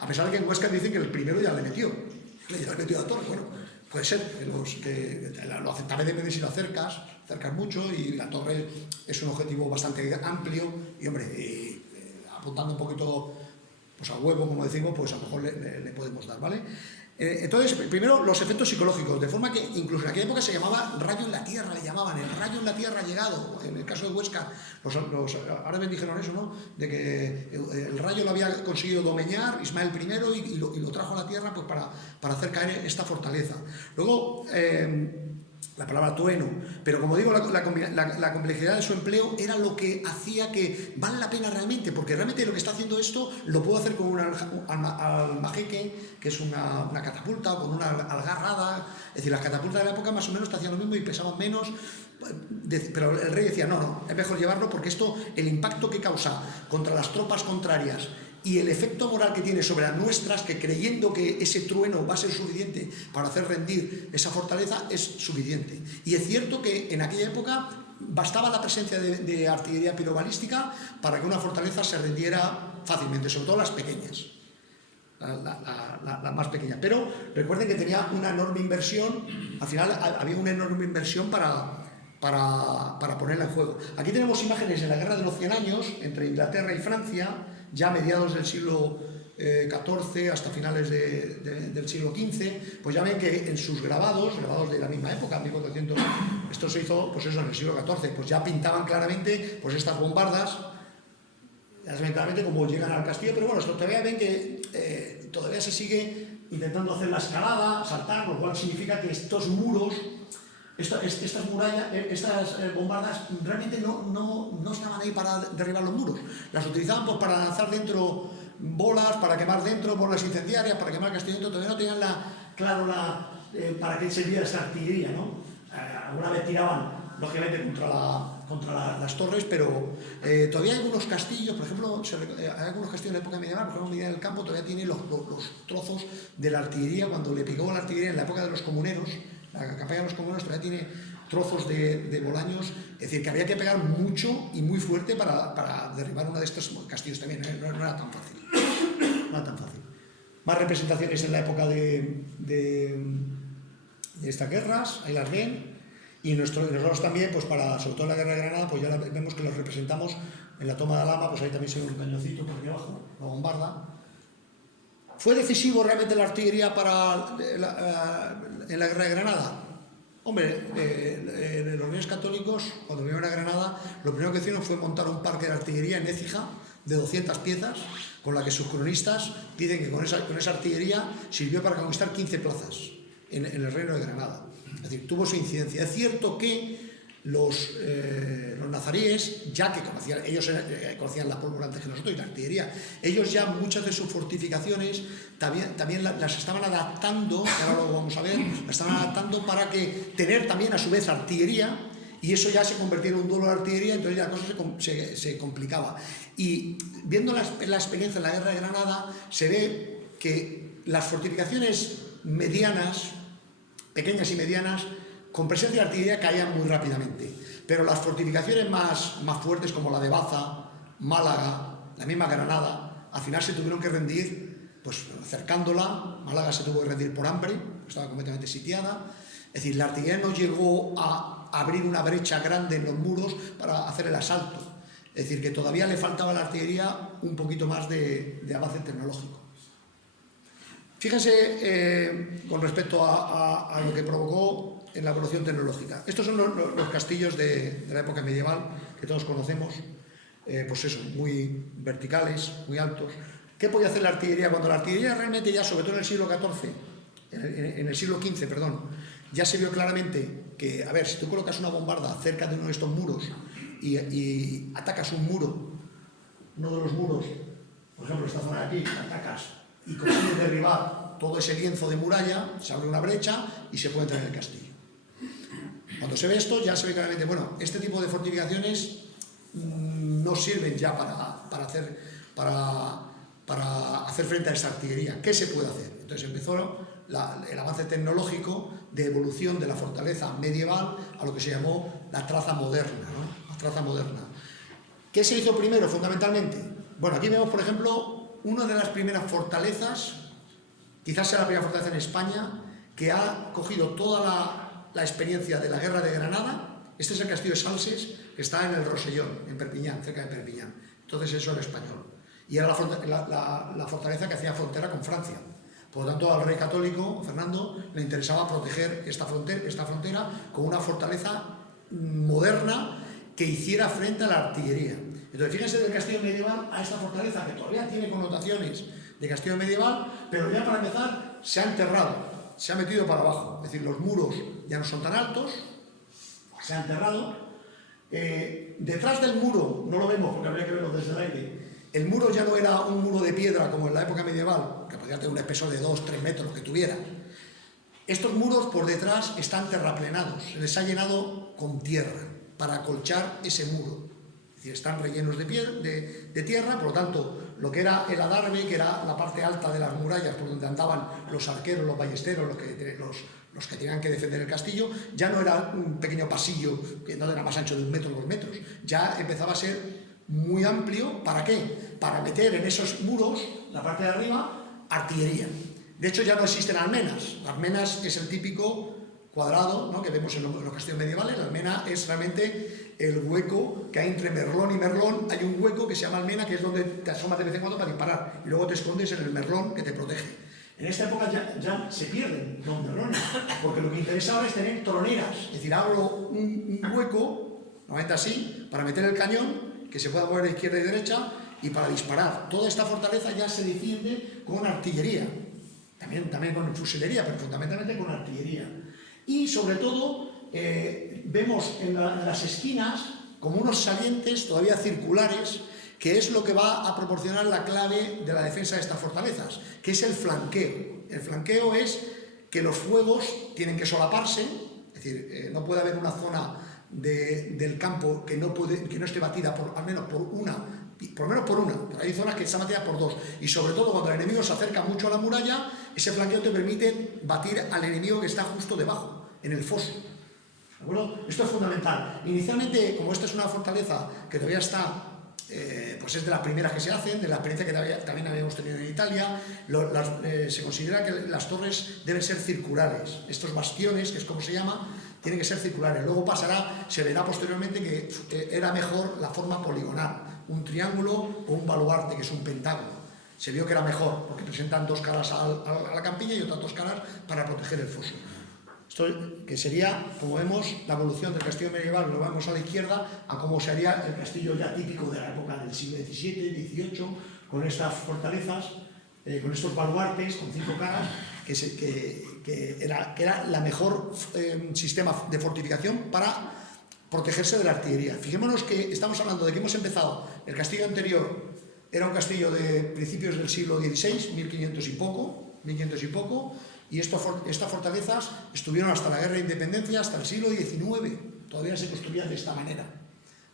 A pesar de que en Huesca dicen que el primero ya le metió a la torre. Bueno, puede ser, que lo aceptaré depende si lo acercas mucho, y la torre es un objetivo bastante amplio, y hombre, apuntando un poquito pues a huevo, como decimos, pues a lo mejor le podemos dar, ¿vale? Entonces, primero los efectos psicológicos, de forma que incluso en aquella época se llamaba rayo en la tierra, le llamaban, el rayo en la tierra ha llegado. En el caso de Huesca, los árabes dijeron eso, ¿no? De que el rayo lo había conseguido domeñar Ismael I y lo trajo a la tierra pues para hacer caer esta fortaleza. Luego, la palabra trueno, pero como digo, la complejidad de su empleo era lo que hacía que vale la pena realmente, porque realmente lo que está haciendo esto lo puedo hacer con un almajeque, que es una catapulta, o con una algarrada. Es decir, las catapultas de la época más o menos te hacían lo mismo y pesaban menos, pero el rey decía, no, es mejor llevarlo porque esto, el impacto que causa contra las tropas contrarias y el efecto moral que tiene sobre las nuestras, que creyendo que ese trueno va a ser suficiente para hacer rendir esa fortaleza, es suficiente. Y es cierto que en aquella época bastaba la presencia de artillería pirobalística para que una fortaleza se rendiera fácilmente, sobre todo las pequeñas, la más pequeña. Pero recuerden que tenía una enorme inversión, al final había una enorme inversión para ponerla en juego. Aquí tenemos imágenes de la Guerra de los 100 años entre Inglaterra y Francia, ya a mediados del siglo XIV hasta finales del siglo XV, pues ya ven que en sus grabados de la misma época, 1400, esto se hizo pues eso, en el siglo XIV, pues ya pintaban claramente pues estas bombardas, ya saben claramente cómo llegan al castillo, pero bueno, esto todavía ven que todavía se sigue intentando hacer la escalada, saltar, lo cual significa que estos muros, estas murallas, estas bombardas realmente no estaban ahí para derribar los muros, las utilizaban pues para lanzar dentro bolas, para quemar dentro bolas incendiarias, para quemar castillo dentro. Todavía no tenían para qué servía esta artillería, ¿no? Alguna vez tiraban, lógicamente, contra las torres, pero todavía hay algunos castillos, por ejemplo, hay algunos castillos de la época medieval, por ejemplo, Medina del Campo todavía tiene los trozos de la artillería, cuando le picó la artillería en la época de los comuneros. La campaña de los comuneros todavía tiene trozos de bolaños, es decir, que había que pegar mucho y muy fuerte para derribar uno de estos castillos también, no era tan fácil. No era tan fácil. Más representaciones en la época de estas guerras, ahí las ven. Y nosotros también, pues sobre todo en la guerra de Granada, pues ya vemos que los representamos en la toma de Alhama, pues ahí también se ve un cañoncito por aquí abajo, la bombarda. ¿Fue decisivo realmente la artillería en la guerra de Granada? Hombre, los Reyes Católicos, cuando vinieron a Granada, lo primero que hicieron fue montar un parque de artillería en Écija de 200 piezas, con la que sus cronistas dicen que con esa artillería sirvió para conquistar 15 plazas en el reino de Granada. Es decir, tuvo su incidencia. Es cierto que los nazaríes, ya que ellos conocían la pólvora antes que nosotros y la artillería, ellos ya muchas de sus fortificaciones también las estaban adaptando, que ahora lo vamos a ver, las estaban adaptando para tener también a su vez artillería, y eso ya se convertía en un duelo de artillería, entonces ya la cosa se complicaba. Y viendo la experiencia en la guerra de Granada, se ve que las fortificaciones medianas, pequeñas y medianas, con presencia de artillería caían muy rápidamente, pero las fortificaciones más fuertes, como la de Baza, Málaga, la misma Granada, al final se tuvieron que rendir, pues cercándola. Málaga se tuvo que rendir por hambre, estaba completamente sitiada. Es decir, la artillería no llegó a abrir una brecha grande en los muros para hacer el asalto. Es decir, que todavía le faltaba a la artillería un poquito más de avance tecnológico. Fíjense con respecto a lo que provocó en la evolución tecnológica. Estos son los castillos de la época medieval, que todos conocemos, pues eso, muy verticales, muy altos. ¿Qué podía hacer la artillería? Cuando la artillería realmente ya, sobre todo en el siglo XIV, en el siglo XV, perdón, ya se vio claramente que, a ver, si tú colocas una bombarda cerca de uno de estos muros y atacas un muro, uno de los muros, por ejemplo, esta zona de aquí, atacas y consigues derribar todo ese lienzo de muralla, se abre una brecha y se puede entrar en el castillo. Cuando se ve esto, ya se ve claramente, bueno, este tipo de fortificaciones no sirven ya para hacer frente a esta artillería. ¿Qué se puede hacer? Entonces empezó el avance tecnológico de evolución de la fortaleza medieval a lo que se llamó la traza moderna, ¿no? La traza moderna. ¿Qué se hizo primero, fundamentalmente? Bueno, aquí vemos, por ejemplo, una de las primeras fortalezas, quizás sea la primera fortaleza en España, que ha cogido toda la experiencia de la guerra de Granada. Este es el castillo de Salses, que está en el Rosellón, en Perpiñán, cerca de Perpiñán. Entonces eso era español. Y era la fortaleza que hacía frontera con Francia. Por lo tanto, al rey católico, Fernando, le interesaba proteger esta frontera con una fortaleza moderna que hiciera frente a la artillería. Entonces, fíjense del castillo medieval a esta fortaleza, que todavía tiene connotaciones de castillo medieval, pero ya para empezar se ha enterrado, se ha metido para abajo. Es decir, los muros ya no son tan altos, se ha enterrado. Detrás del muro, no lo vemos porque habría que verlo desde el aire, el muro ya no era un muro de piedra como en la época medieval, que podía tener un espesor de 2-3 metros, lo que tuviera. Estos muros por detrás están terraplenados, se les ha llenado con tierra para acolchar ese muro. Es decir, están rellenos de tierra, por lo tanto, lo que era el adarve, que era la parte alta de las murallas por donde andaban los arqueros, los ballesteros, los que tenían que defender el castillo, ya no era un pequeño pasillo que no era más ancho de 1 metro o 2 metros, ya empezaba a ser muy amplio. ¿Para qué? Para meter en esos muros, la parte de arriba, artillería. De hecho, ya no existen almenas. La almenas es el típico cuadrado, ¿no?, que vemos en los castillos medievales. La almena es realmente el hueco que hay entre merlón y merlón. Hay un hueco que se llama almena, que es donde te asomas de vez en cuando para disparar, y luego te escondes en el merlón que te protege. En esta época ya se pierden los merlones, porque lo que interesa ahora es tener troneras. Es decir, abro un hueco, normalmente así, para meter el cañón, que se pueda mover de izquierda y derecha, y para disparar. Toda esta fortaleza ya se defiende con artillería, también con fusilería, pero fundamentalmente con artillería. Y sobre todo vemos en las esquinas como unos salientes todavía circulares, que es lo que va a proporcionar la clave de la defensa de estas fortalezas, que es el flanqueo. El flanqueo es que los fuegos tienen que solaparse, es decir, no puede haber una zona del campo que no esté batida al menos por una, pero hay zonas que están batidas por 2, y sobre todo cuando el enemigo se acerca mucho a la muralla, ese flanqueo te permite batir al enemigo que está justo debajo, en el foso. ¿De acuerdo? Esto es fundamental. Inicialmente, como esta es una fortaleza que todavía está, pues es de las primeras que se hacen, de la experiencia que también habíamos tenido en Italia, se considera que las torres deben ser circulares. Estos bastiones, que es como se llama, tienen que ser circulares. Luego se verá posteriormente que era mejor la forma poligonal, un triángulo o un baluarte, que es un pentágono. Se vio que era mejor, porque presentan dos caras a la campiña y otras dos caras para proteger el foso. Esto que sería, como vemos, la evolución del castillo medieval, lo vemos a la izquierda, a cómo se haría el castillo ya típico de la época del siglo XVII, XVIII, con estas fortalezas, con estos baluartes, con 5 caras, que era la mejor sistema de fortificación para protegerse de la artillería. Fijémonos que estamos hablando de que hemos empezado, el castillo anterior era un castillo de principios del siglo XVI, 1500 y poco, y estas fortalezas estuvieron hasta la Guerra de Independencia, hasta el siglo XIX, todavía se construían de esta manera,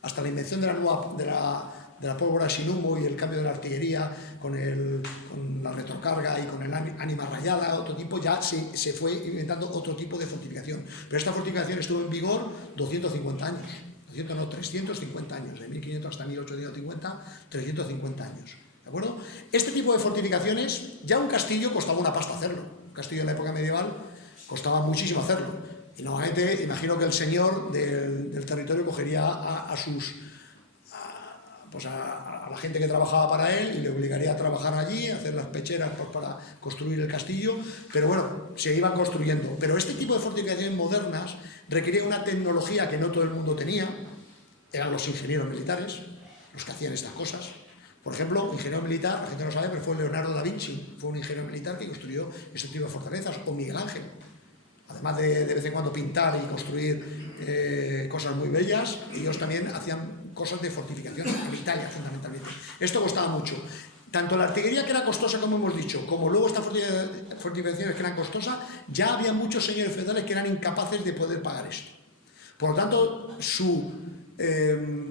hasta la invención de la pólvora sin humo y el cambio de la artillería con la retrocarga y con el ánima rayada, otro tipo, ya se fue inventando otro tipo de fortificación. Pero esta fortificación estuvo en vigor 250 años, 350 años, de 1500 hasta 1850, 350 años. ¿De acuerdo? Este tipo de fortificaciones, ya un castillo costaba una pasta hacerlo. Un castillo en la época medieval costaba muchísimo hacerlo. Y normalmente, imagino que el señor del territorio cogería a la gente que trabajaba para él y le obligaría a trabajar allí, a hacer las pecheras para construir el castillo, pero bueno, se iban construyendo. Pero este tipo de fortificaciones modernas requería una tecnología que no todo el mundo tenía, eran los ingenieros militares los que hacían estas cosas. Por ejemplo, un ingeniero militar, la gente no sabe, pero fue Leonardo da Vinci, fue un ingeniero militar que construyó este tipo de fortalezas, o Miguel Ángel. Además de vez en cuando pintar y construir cosas muy bellas, ellos también hacían cosas de fortificación, en Italia fundamentalmente. Esto costaba mucho. Tanto la artillería, que era costosa, como hemos dicho, como luego estas fortificaciones que eran costosas, ya había muchos señores feudales que eran incapaces de poder pagar esto. Por lo tanto, su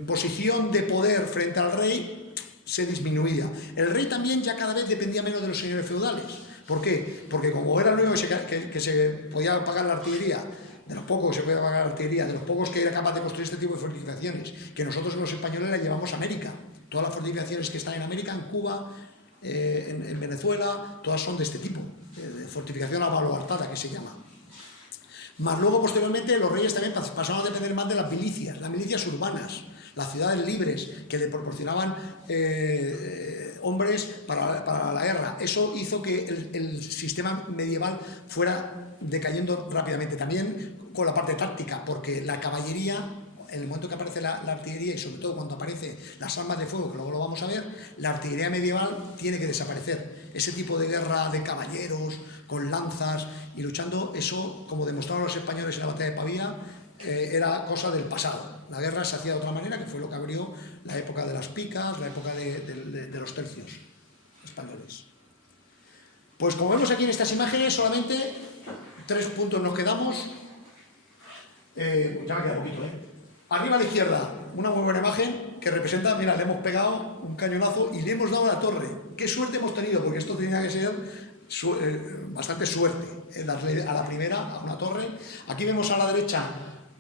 posición de poder frente al rey se disminuía. El rey también ya cada vez dependía menos de los señores feudales. ¿Por qué? Porque como era el único que se podía pagar la artillería, de los pocos que se podía pagar la artillería, de los pocos que era capaz de construir este tipo de fortificaciones, que nosotros los españoles las llevamos a América. Todas las fortificaciones que están en América, en Cuba, en Venezuela, todas son de este tipo, de fortificación abaluartada, que se llama. Más luego, posteriormente, los reyes también pasaron a depender más de las milicias urbanas, las ciudades libres, que le proporcionaban hombres para la guerra. Eso hizo que el sistema medieval fuera decayendo rápidamente. También con la parte táctica, porque la caballería, en el momento que aparece la artillería, y sobre todo cuando aparecen las armas de fuego, que luego lo vamos a ver, la artillería medieval tiene que desaparecer. Ese tipo de guerra de caballeros, con lanzas y luchando, eso, como demostraron los españoles en la batalla de Pavía, era cosa del pasado. La guerra se hacía de otra manera, que fue lo que abrió la época de las picas, la época de los tercios españoles. Pues como vemos aquí en estas imágenes, solamente 3 puntos nos quedamos. Ya me queda poquito, Arriba a la izquierda, una muy buena imagen que representa, mira, le hemos pegado un cañonazo y le hemos dado la torre. Qué suerte hemos tenido, porque esto tenía que ser bastante suerte, darle a la primera, a una torre. Aquí vemos a la derecha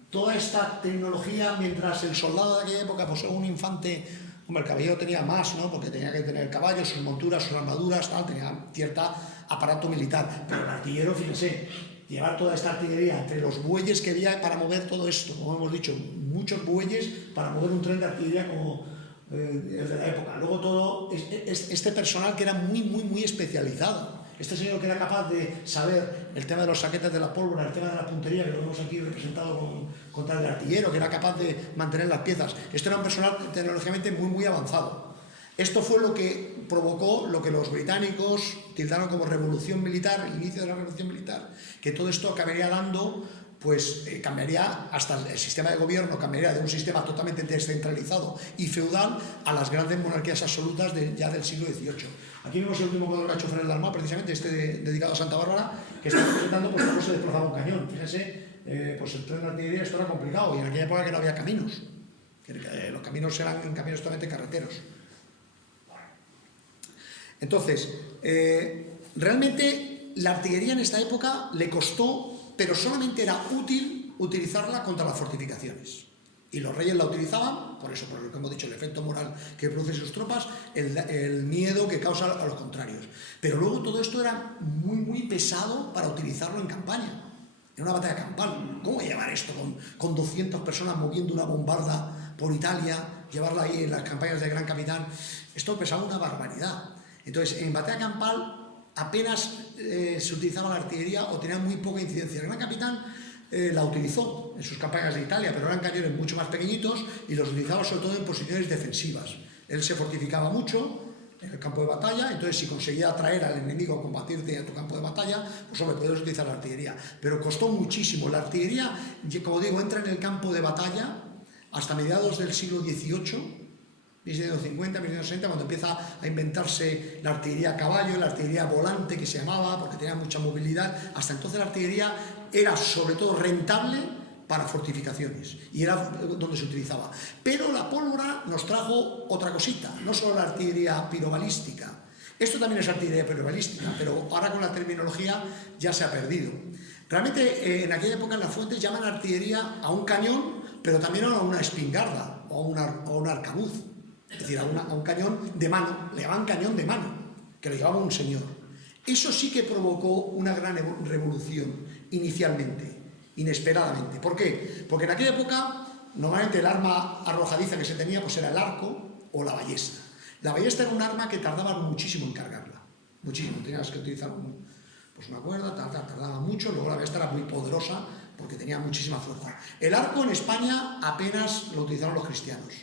toda esta tecnología, mientras el soldado de aquella época, pues un infante, hombre, el caballero tenía más, ¿no? Porque tenía que tener caballos, sus monturas, sus armaduras, tal, tenía cierto aparato militar. Pero el artillero, fíjense, llevar toda esta artillería entre los bueyes que había para mover todo esto, como hemos dicho, muchos bueyes para mover un tren de artillería como el de la época. Luego todo este personal que era muy especializado. Este señor que era capaz de saber el tema de los saquetes de la pólvora, el tema de la puntería, que lo vemos aquí representado contra el artillero, que era capaz de mantener las piezas. Esto era un personal tecnológicamente muy avanzado. Esto fue lo que provocó lo que los británicos tildaron como revolución militar, el inicio de la revolución militar, que todo esto acabaría dando, pues cambiaría hasta el sistema de gobierno, cambiaría de un sistema totalmente descentralizado y feudal a las grandes monarquías absolutas ya del siglo XVIII. Aquí vemos el último cuadro que ha hecho Ferrer Dalmau, precisamente dedicado a Santa Bárbara, que está representando pues, cómo se desplazaba un cañón. Fíjense, pues el tren de artillería esto era complicado, y en aquella época que no había caminos, los caminos eran caminos totalmente carreteros. Entonces, realmente la artillería en esta época le costó, pero solamente era útil utilizarla contra las fortificaciones. Y los reyes la utilizaban, por eso, por lo que hemos dicho, el efecto moral que producen sus tropas, el miedo que causa a los contrarios. Pero luego todo esto era muy pesado para utilizarlo en campaña. en una batalla campal. ¿Cómo llevar esto con 200 personas moviendo una bombarda por Italia, llevarla ahí en las campañas del Gran Capitán? Esto pesaba una barbaridad. Entonces, en batalla campal apenas se utilizaba la artillería o tenía muy poca incidencia. El Gran Capitán la utilizó en sus campañas de Italia, pero eran cañones mucho más pequeñios y los utilizaba sobre todo en posiciones defensivas. Él se fortificaba mucho en el campo de batalla, entonces si conseguía atraer al enemigo a combatirte en tu campo de batalla, pues hombre, podías utilizar la artillería. Pero costó muchísimo. La artillería, como digo, entra en el campo de batalla hasta mediados del siglo XVIII, 1750, 1760, cuando empieza a inventarse la artillería a caballo, la artillería volante que se llamaba, porque tenía mucha movilidad. Hasta entonces la artillería era sobre todo rentable para fortificaciones y era donde se utilizaba. Pero la pólvora nos trajo otra cosita, no solo la artillería pirobalística. Esto también es artillería pirobalística, pero ahora con la terminología ya se ha perdido. Realmente en aquella época en las fuentes llaman artillería a un cañón, pero también a una espingarda o a un arcabuz. Es decir, a un cañón de mano, le llamaban cañón de mano, que lo llevaba un señor. Eso sí que provocó una gran revolución inicialmente, inesperadamente. ¿Por qué? Porque en aquella época, normalmente el arma arrojadiza que se tenía pues era el arco o la ballesta. La ballesta era un arma que tardaba muchísimo en cargarla, muchísimo. Tenías que utilizar una cuerda, tardaba mucho, luego la ballesta era muy poderosa porque tenía muchísima fuerza. El arco en España apenas lo utilizaron los cristianos.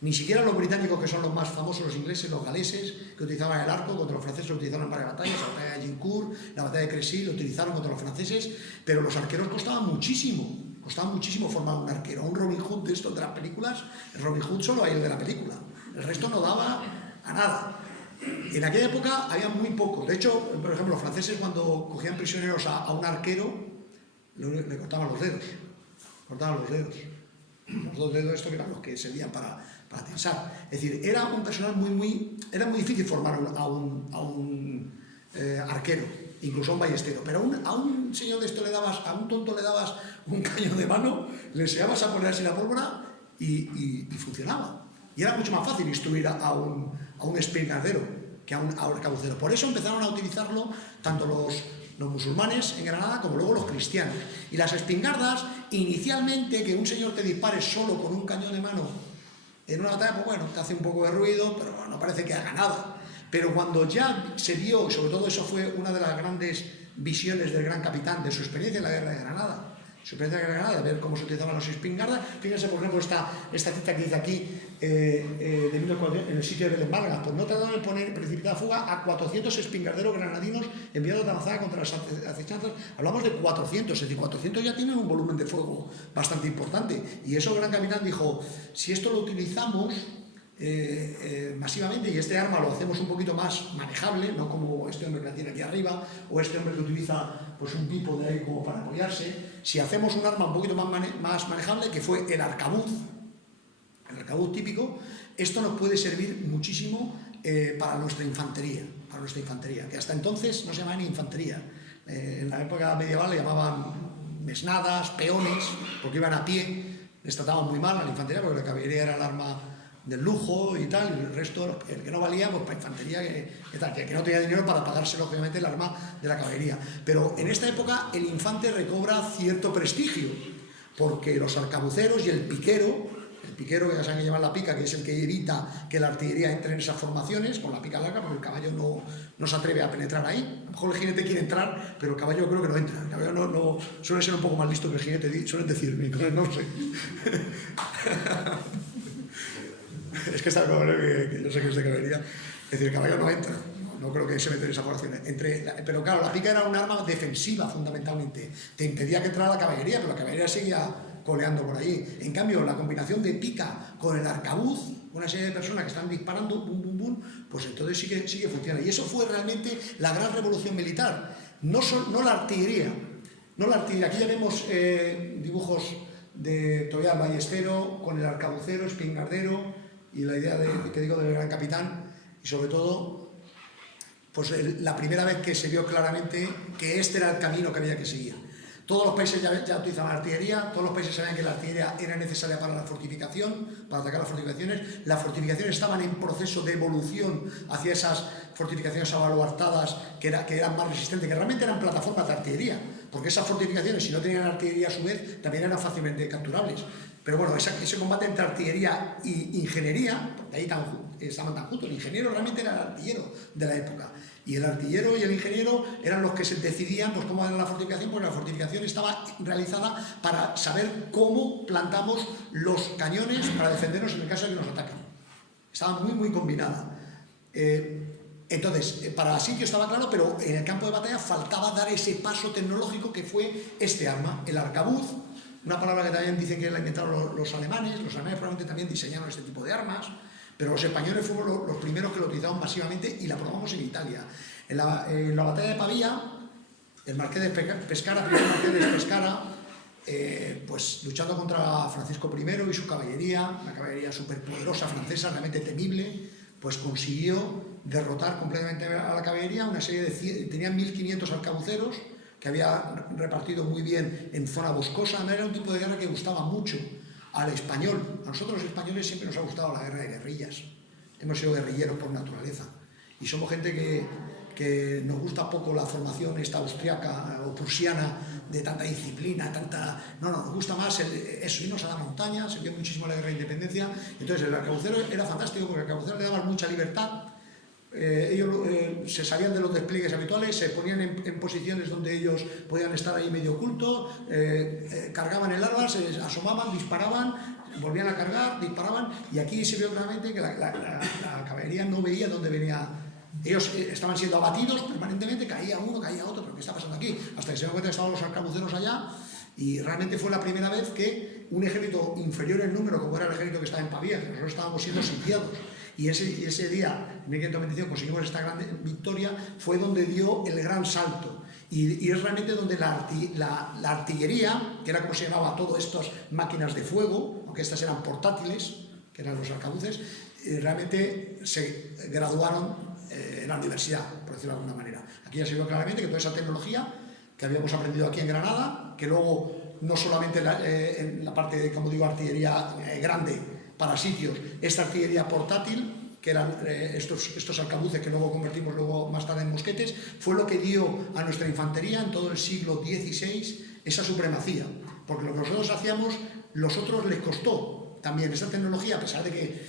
Ni siquiera los británicos, que son los más famosos, los ingleses, los galeses, que utilizaban el arco, contra los franceses lo utilizaron en varias batallas, la batalla de Agincourt, la batalla de Crécy, lo utilizaron contra los franceses, pero los arqueros costaba muchísimo formar un arquero. Un Robin Hood de estos de las películas, el Robin Hood solo hay el de la película, el resto no daba a nada. En aquella época había muy pocos. De hecho, por ejemplo, los franceses cuando cogían prisioneros a un arquero, le cortaban los dedos. Los dos dedos estos que eran los que servían para tensar. Es decir, era un personal era muy difícil formar a un arquero, incluso a un ballestero, pero a un señor de esto a un tonto le dabas un cañón de mano, le enseñabas a poner así la pólvora y funcionaba. Y era mucho más fácil instruir a un espingardero que a un arcabucero. Por eso empezaron a utilizarlo tanto los musulmanes en Granada como luego los cristianos. Y las espingardas, inicialmente, que un señor te dispare solo con un cañón de mano en una batalla, pues bueno, te hace un poco de ruido, pero bueno, no parece que haga nada. Pero cuando ya se vio, sobre todo eso fue una de las grandes visiones del Gran Capitán, de su experiencia en la Guerra de Granada, de ver cómo se utilizaban los espingardas. Fíjense, por ejemplo, esta cita que dice aquí, de 1940, en el sitio de Belén Vargas: pues no tardaron en poner precipitada fuga a 400 espingarderos granadinos enviados de avanzada contra las acechanzas. Hablamos de 400, es decir, 400 ya tienen un volumen de fuego bastante importante. Y eso el Gran Capitán dijo: si esto lo utilizamos masivamente y este arma lo hacemos un poquito más manejable, no como este hombre que la tiene aquí arriba o este hombre que utiliza pues un tipo de ahí como para apoyarse, si hacemos un arma un poquito más manejable, que fue el arcabuz típico, esto nos puede servir muchísimo para nuestra infantería, que hasta entonces no se llamaba ni infantería. En la época medieval le llamaban mesnadas, peones, porque iban a pie, les trataban muy mal a la infantería porque la caballería era el arma del lujo y tal, y el resto, el que no valía, pues para infantería, que no tenía dinero para pagarse lógicamente el arma de la caballería. Pero en esta época el infante recobra cierto prestigio, porque los arcabuceros y el piquero que ya saben que llevan la pica, que es el que evita que la artillería entre en esas formaciones, con la pica larga, porque el caballo no se atreve a penetrar ahí. A lo mejor el jinete quiere entrar, pero el caballo creo que no entra. El caballo no suele ser un poco más listo que el jinete, suelen decirme, no sé. Es que está que yo sé que es de caballería. Es decir, el caballo no entra, no creo que se meta en esa formación. Pero claro, la pica era un arma defensiva fundamentalmente. Te impedía que entrara la caballería, pero la caballería seguía coleando por ahí. En cambio, la combinación de pica con el arcabuz, una serie de personas que están disparando, bum, bum, bum, pues entonces sí que funciona. Y eso fue realmente la gran revolución militar. No la artillería. Aquí ya vemos dibujos de todavía el ballestero con el arcabucero, espingardero, y la idea que digo del Gran Capitán, y sobre todo pues la primera vez que se vio claramente que este era el camino que había que seguir. Todos los países ya utilizaban artillería, todos los países sabían que la artillería era necesaria para la fortificación, para atacar las fortificaciones. Las fortificaciones estaban en proceso de evolución hacia esas fortificaciones abaluartadas que eran más resistentes, que realmente eran plataformas de artillería, porque esas fortificaciones, si no tenían artillería a su vez, también eran fácilmente capturables. Pero bueno, ese combate entre artillería y ingeniería, porque ahí estaban tan juntos, el ingeniero realmente era el artillero de la época. Y el artillero y el ingeniero eran los que se decidían pues, cómo era la fortificación, porque la fortificación estaba realizada para saber cómo plantamos los cañones para defendernos en el caso de que nos ataquen. Estaba muy combinada. Entonces, para sitio estaba claro, pero en el campo de batalla faltaba dar ese paso tecnológico que fue este arma, el arcabuz, una palabra que también dicen que la inventaron los alemanes probablemente también diseñaron este tipo de armas, pero los españoles fuimos los primeros que lo utilizaron masivamente y la probamos en Italia. En la batalla de Pavía, el marqués de Pescara, primer marqués de Pescara, pues luchando contra Francisco I y su caballería, una caballería superpoderosa francesa, realmente temible, pues consiguió derrotar completamente a la caballería, una serie de tenían 1500 arcabuceros que había repartido muy bien en zona boscosa. Era un tipo de guerra que gustaba mucho al español. A nosotros los españoles siempre nos ha gustado la guerra de guerrillas. Hemos sido guerrilleros por naturaleza y somos gente que nos gusta poco la formación esta austriaca o prusiana de tanta disciplina, no, nos gusta más eso, irnos a la montaña. Se vio muchísimo la guerra de independencia. Entonces el arcabucero era fantástico porque al arcabucero le daban mucha libertad. Ellos se salían de los despliegues habituales, se ponían en posiciones donde ellos podían estar ahí medio ocultos, cargaban el arma, se asomaban, disparaban, volvían a cargar, disparaban, y aquí se vio claramente que la caballería no veía dónde venía. Ellos estaban siendo abatidos permanentemente, caía uno, caía otro, pero ¿qué está pasando aquí? Hasta que se dieron cuenta que estaban los arcabuceros allá, y realmente fue la primera vez que un ejército inferior en número, como era el ejército que estaba en Pavía, que nosotros estábamos siendo sitiados, y ese día, en 1525, conseguimos esta gran victoria, fue donde dio el gran salto. Y es realmente donde la artillería, que era como se llamaba todas estas máquinas de fuego, aunque estas eran portátiles, que eran los arcabuces, realmente se graduaron en la universidad, por decirlo de alguna manera. Aquí ya se vio claramente que toda esa tecnología que habíamos aprendido aquí en Granada, que luego no solamente en la parte de, como digo, artillería grande, para sitios, esta artillería portátil, que eran estos arcabuces que luego convertimos más tarde en mosquetes, fue lo que dio a nuestra infantería en todo el siglo XVI esa supremacía, porque lo que nosotros hacíamos, los otros les costó también esa tecnología, a pesar de que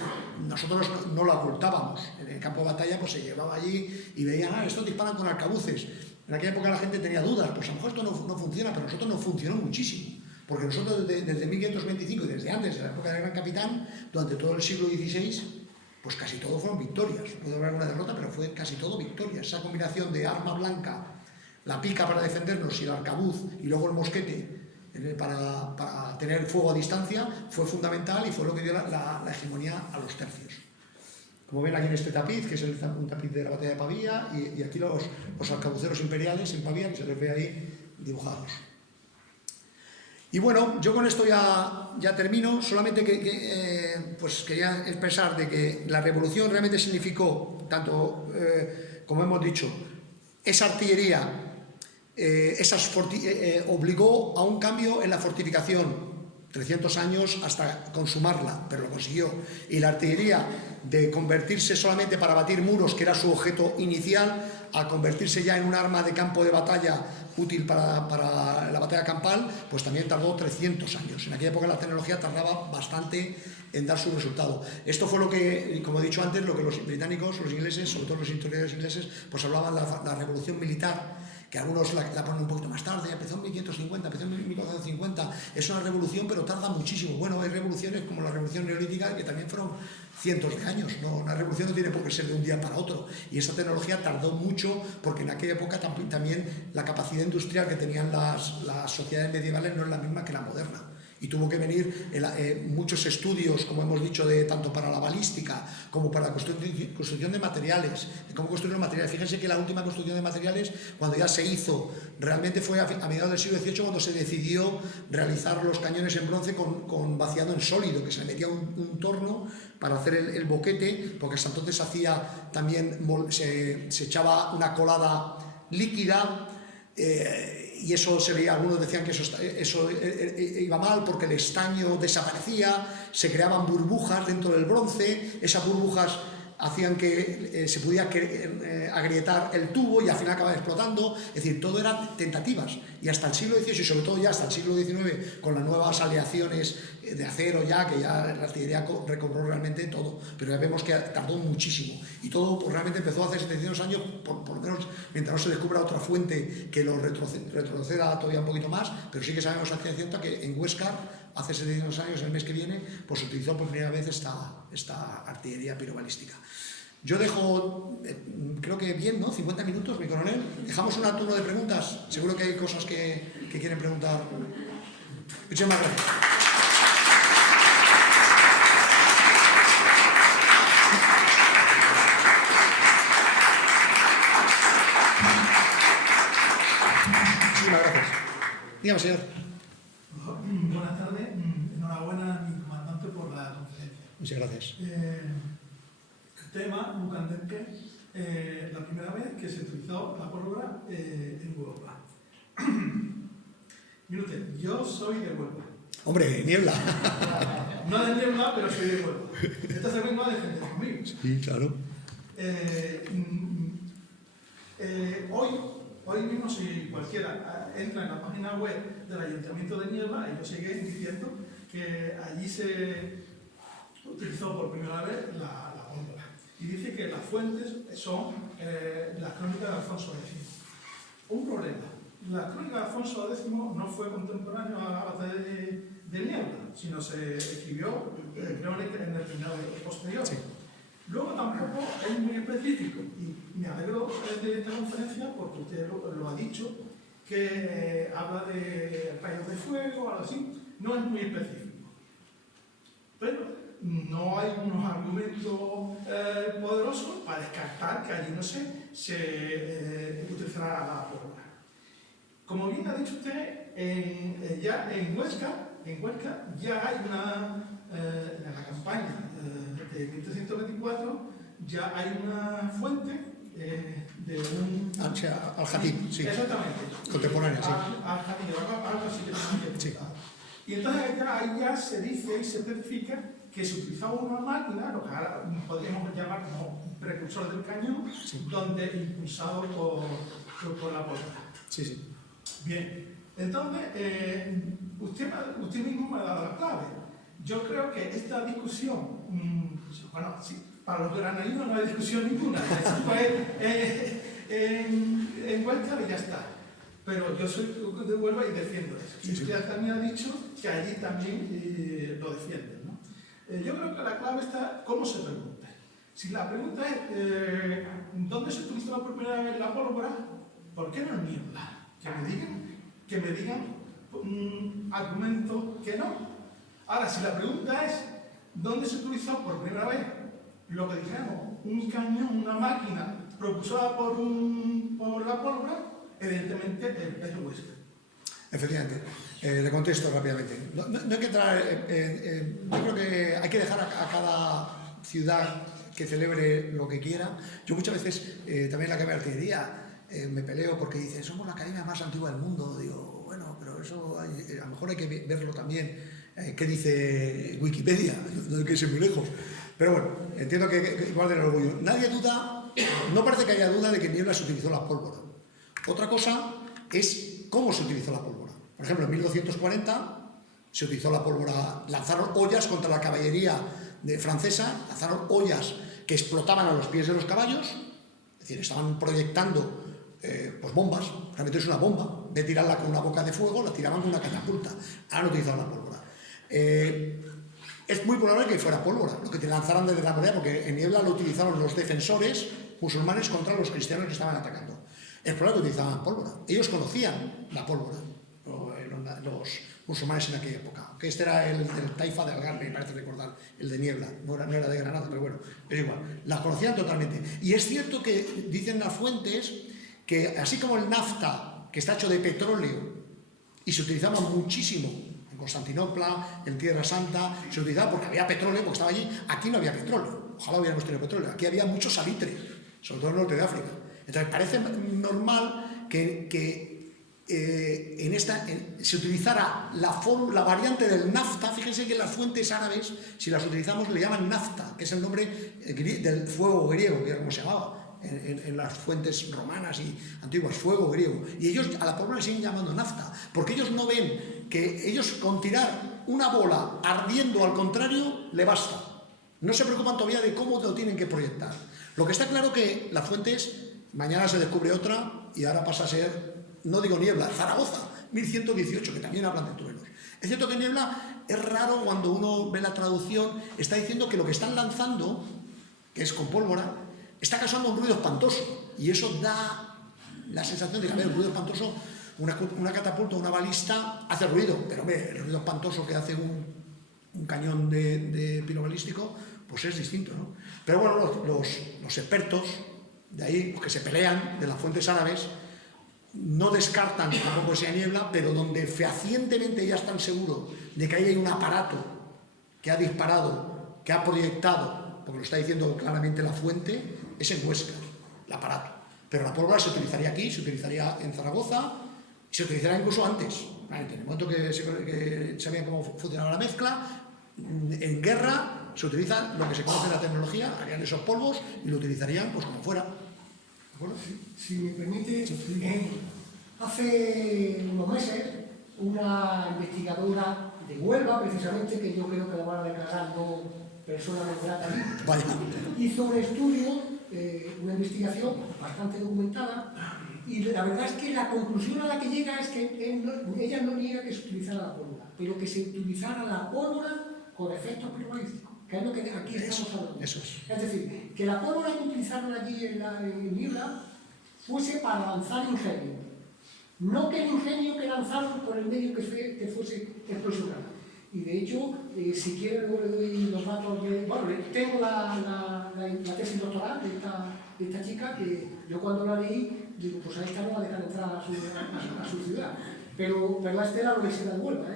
nosotros no la ocultábamos. En el campo de batalla pues se llevaba allí y veían, estos disparan con arcabuces. En aquella época la gente tenía dudas, pues a lo mejor esto no funciona, pero nosotros nos funcionó muchísimo. Porque nosotros desde 1525 y desde antes, en la época del Gran Capitán, durante todo el siglo XVI, pues casi todo fueron victorias. Puede haber alguna derrota, pero fue casi todo victorias. Esa combinación de arma blanca, la pica para defendernos y el arcabuz y luego el mosquete para tener fuego a distancia fue fundamental y fue lo que dio la hegemonía a los tercios. Como ven aquí en este tapiz, que es un tapiz de la batalla de Pavía, y aquí los arcabuceros imperiales en Pavía, que se les ve ahí dibujados. Y bueno, yo con esto ya termino, solamente pues quería expresar de que la revolución realmente significó, tanto como hemos dicho, esa artillería, obligó a un cambio en la fortificación, 300 años hasta consumarla, pero lo consiguió. Y la artillería, de convertirse solamente para batir muros, que era su objeto inicial, a convertirse ya en un arma de campo de batalla útil para la batalla campal, pues también tardó 300 años. En aquella época la tecnología tardaba bastante en dar su resultado. Esto fue lo que, como he dicho antes, lo que los británicos, los ingleses, sobre todo los historiadores ingleses, pues hablaban de la revolución militar, que algunos la ponen un poquito más tarde, empezó en 1550, empezó en 1450, es una revolución pero tarda muchísimo. Bueno, hay revoluciones como la revolución neolítica que también fueron cientos de años, ¿no? Una revolución no tiene por qué ser de un día para otro, y esa tecnología tardó mucho porque en aquella época también la capacidad industrial que tenían las sociedades medievales no es la misma que la moderna. Y tuvo que venir muchos estudios, como hemos dicho, tanto para la balística como para la construcción de materiales, de cómo construir los materiales. Fíjense que la última construcción de materiales, cuando ya se hizo, realmente fue a mediados del siglo XVIII cuando se decidió realizar los cañones en bronce con vaciado en sólido, que se le metía un torno para hacer el boquete, porque hasta entonces se echaba una colada líquida, y y eso se veía, algunos decían que eso iba mal porque el estaño desaparecía, se creaban burbujas dentro del bronce, esas burbujas hacían que se pudiera agrietar el tubo y al final acababa explotando. Es decir, todo eran tentativas, y hasta el siglo XVIII y sobre todo ya hasta el siglo XIX, con las nuevas aleaciones de acero ya, que ya la artillería recobró realmente todo, pero ya vemos que tardó muchísimo, y todo pues, realmente empezó hace 700 años, por lo menos mientras no se descubra otra fuente que lo retroceda todavía un poquito más, pero sí que sabemos a ciencia cierta que en Huesca, hace 700 años, el mes que viene, pues se utilizó por primera vez esta artillería pirobalística. Yo dejo, creo que bien, ¿no? 50 minutos, mi coronel. Dejamos un turno de preguntas. Seguro que hay cosas que quieren preguntar. Muchísimas gracias. Muchísimas gracias. Dígame, señor. Buenas tardes. Enhorabuena, mi comandante, por la conferencia. Muchas gracias. El tema muy candente, la primera vez que se utilizó la pólvora en Europa. Mire usted, yo soy de Huelva. Hombre, Niebla. No de Niebla, pero soy de Huelva. Esta se vengo a defender conmigo. Sí, claro. Hoy mismo, si cualquiera entra en la página web del Ayuntamiento de Niebla, ellos siguen diciendo que allí se utilizó por primera vez la pólvora. Y dice que las fuentes son las crónicas de Alfonso X. Un problema. La crónica de Alfonso X no fue contemporánea a la batalla de Niebla, sino se escribió, creo, en el reinado posterior. Sí. Luego tampoco es muy específico, y me alegro de esta conferencia porque usted lo ha dicho, que habla de rayos de fuego o algo así. No es muy específico. Pero no hay unos argumentos poderosos para descartar que allí no se utilizará la pólvora. Como bien ha dicho usted, ya en Huesca ya hay en la campaña de 1324 ya hay una fuente de un... Al-Jatib, sí. Exactamente. Contemporánea, sí. Al-Jatib, algo así que tenía que preguntar. Y entonces ahí ya se dice y se especifica que se utilizaba una máquina, lo que ahora podríamos llamar como un precursor del cañón, sí, donde impulsado por la pólvora. Sí, sí. Bien, entonces, usted mismo me ha dado la clave. Yo creo que esta discusión, bueno, sí, para los granadinos no hay discusión ninguna, en Huesca y ya está. Pero yo soy de Huelva y defiendo eso. Y usted también ha dicho que allí también lo defienden, ¿no? Yo creo que la clave está cómo se pregunta. Si la pregunta es ¿dónde se utilizó por primera vez la pólvora? ¿Por qué no en Niebla? Que me digan argumentos que no. Ahora, si la pregunta es ¿dónde se utilizó por primera vez lo que dijéramos, un cañón, una máquina propulsada por la pólvora? Evidentemente es Huesca. Efectivamente. Le contesto rápidamente. No hay que entrar... yo creo que hay que dejar a cada ciudad que celebre lo que quiera. Yo muchas veces, también en la Academia de Artillería, me peleo porque dicen, somos la academia más antigua del mundo. Digo, bueno, pero eso a lo mejor hay que verlo también. ¿Qué dice Wikipedia? No hay que irse muy lejos. Pero bueno, entiendo que igual del orgullo. Nadie duda, no parece que haya duda de que en Niebla se utilizó la pólvora. Otra cosa es cómo se utilizó la pólvora. Por ejemplo, en 1240 se utilizó la pólvora, lanzaron ollas contra la caballería francesa, lanzaron ollas que explotaban a los pies de los caballos, es decir, estaban proyectando pues bombas, realmente es una bomba, de tirarla con una boca de fuego, la tiraban con una catapulta. Ahora no utilizaban la pólvora. Es muy probable que fuera pólvora, lo que te lanzaran desde la muralla, porque en Niebla lo utilizaron los defensores musulmanes contra los cristianos que estaban atacando. Es probable que utilizaban pólvora. Ellos conocían la pólvora, los musulmanes en aquella época. Que este era el Taifa de Algarve, me parece recordar, el de Niebla. No era de Granada, pero bueno, es igual. Las conocían totalmente. Y es cierto que dicen las fuentes que, así como el nafta, que está hecho de petróleo, y se utilizaba muchísimo en Constantinopla, en Tierra Santa, se utilizaba porque había petróleo, porque estaba allí. Aquí no había petróleo. Ojalá hubiéramos tenido petróleo. Aquí había mucho salitre, sobre todo en el norte de África. Entonces parece normal que se utilizara la variante del nafta. Fíjense que las fuentes árabes, si las utilizamos, le llaman nafta, que es el nombre del fuego griego, que era como se llamaba en las fuentes romanas y antiguas, fuego griego. Y ellos a la pólvora le siguen llamando nafta, porque ellos no ven que ellos con tirar una bola ardiendo al contrario le basta. No se preocupan todavía de cómo lo tienen que proyectar. Lo que está claro que las fuentes, mañana se descubre otra y ahora pasa a ser, no digo Niebla, Zaragoza, 1118, que también hablan de truenos. Es cierto que Niebla es raro cuando uno ve la traducción, está diciendo que lo que están lanzando, que es con pólvora, está causando un ruido espantoso. Y eso da la sensación de que, a ver, un ruido espantoso, una catapulta, una balista, hace ruido, pero hombre, el ruido espantoso que hace un cañón de pirobalístico, pues es distinto, ¿no? Pero bueno, los expertos, de ahí, los que se pelean, de las fuentes árabes, no descartan tampoco sea Niebla, pero donde fehacientemente ya están seguros de que ahí hay un aparato que ha disparado, que ha proyectado, porque lo está diciendo claramente la fuente, es en Huesca, el aparato. Pero la pólvora se utilizaría aquí, se utilizaría en Zaragoza, y se utilizará incluso antes. En el momento que sabían cómo funcionaba la mezcla, en guerra se utiliza lo que se conoce en la tecnología, harían esos polvos y lo utilizarían pues como fuera. ¿De acuerdo? Si me permite, hace unos meses una investigadora de Huelva, precisamente, que yo creo que la van a declarar no persona no grata allí, hizo un estudio, una investigación bastante documentada, y la verdad es que la conclusión a la que llega es que ella no niega que se utilizara la pólvora, pero que se utilizara la pólvora con efectos pirobalísticos, que es lo que aquí estamos hablando. Eso es. Es decir, que la pólvora que utilizaron allí en Niebla fuese para lanzar ingenio, no que el ingenio que lanzaron por el medio que fuese explosionado. Y de hecho, si quieren, luego le doy los datos de... Bueno, tengo la tesis doctoral de esta chica, que yo cuando la leí, digo, pues a esta no va a dejar entrar a su ciudad. Pero esta era la Universidad de Huelva,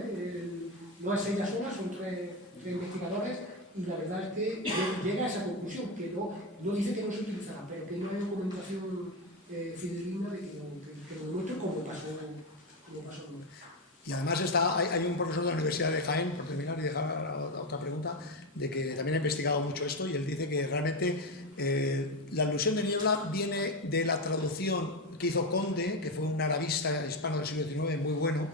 no es ella sola, son tres investigadores, y la verdad es que llega a esa conclusión, que no dice que no se utilizará, pero que no hay documentación fidedigna de que lo demuestre como pasó. Y además hay un profesor de la Universidad de Jaén, por terminar y dejar otra pregunta, de que también ha investigado mucho esto, y él dice que realmente la alusión de Niebla viene de la traducción que hizo Conde, que fue un arabista hispano del siglo XIX muy bueno,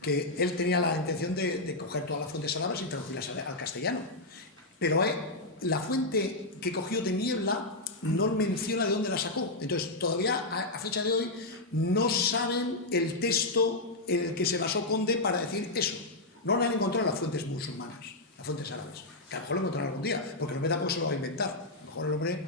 que él tenía la intención de coger todas las fuentes árabes y traducirlas al castellano. Pero la fuente que cogió de Niebla no menciona de dónde la sacó. Entonces, todavía a fecha de hoy no saben el texto en el que se basó Conde para decir eso. No lo han encontrado en las fuentes musulmanas, las fuentes árabes. Que a lo mejor lo encontrarán algún día, porque el hombre tampoco se lo va a inventar. A lo mejor el hombre...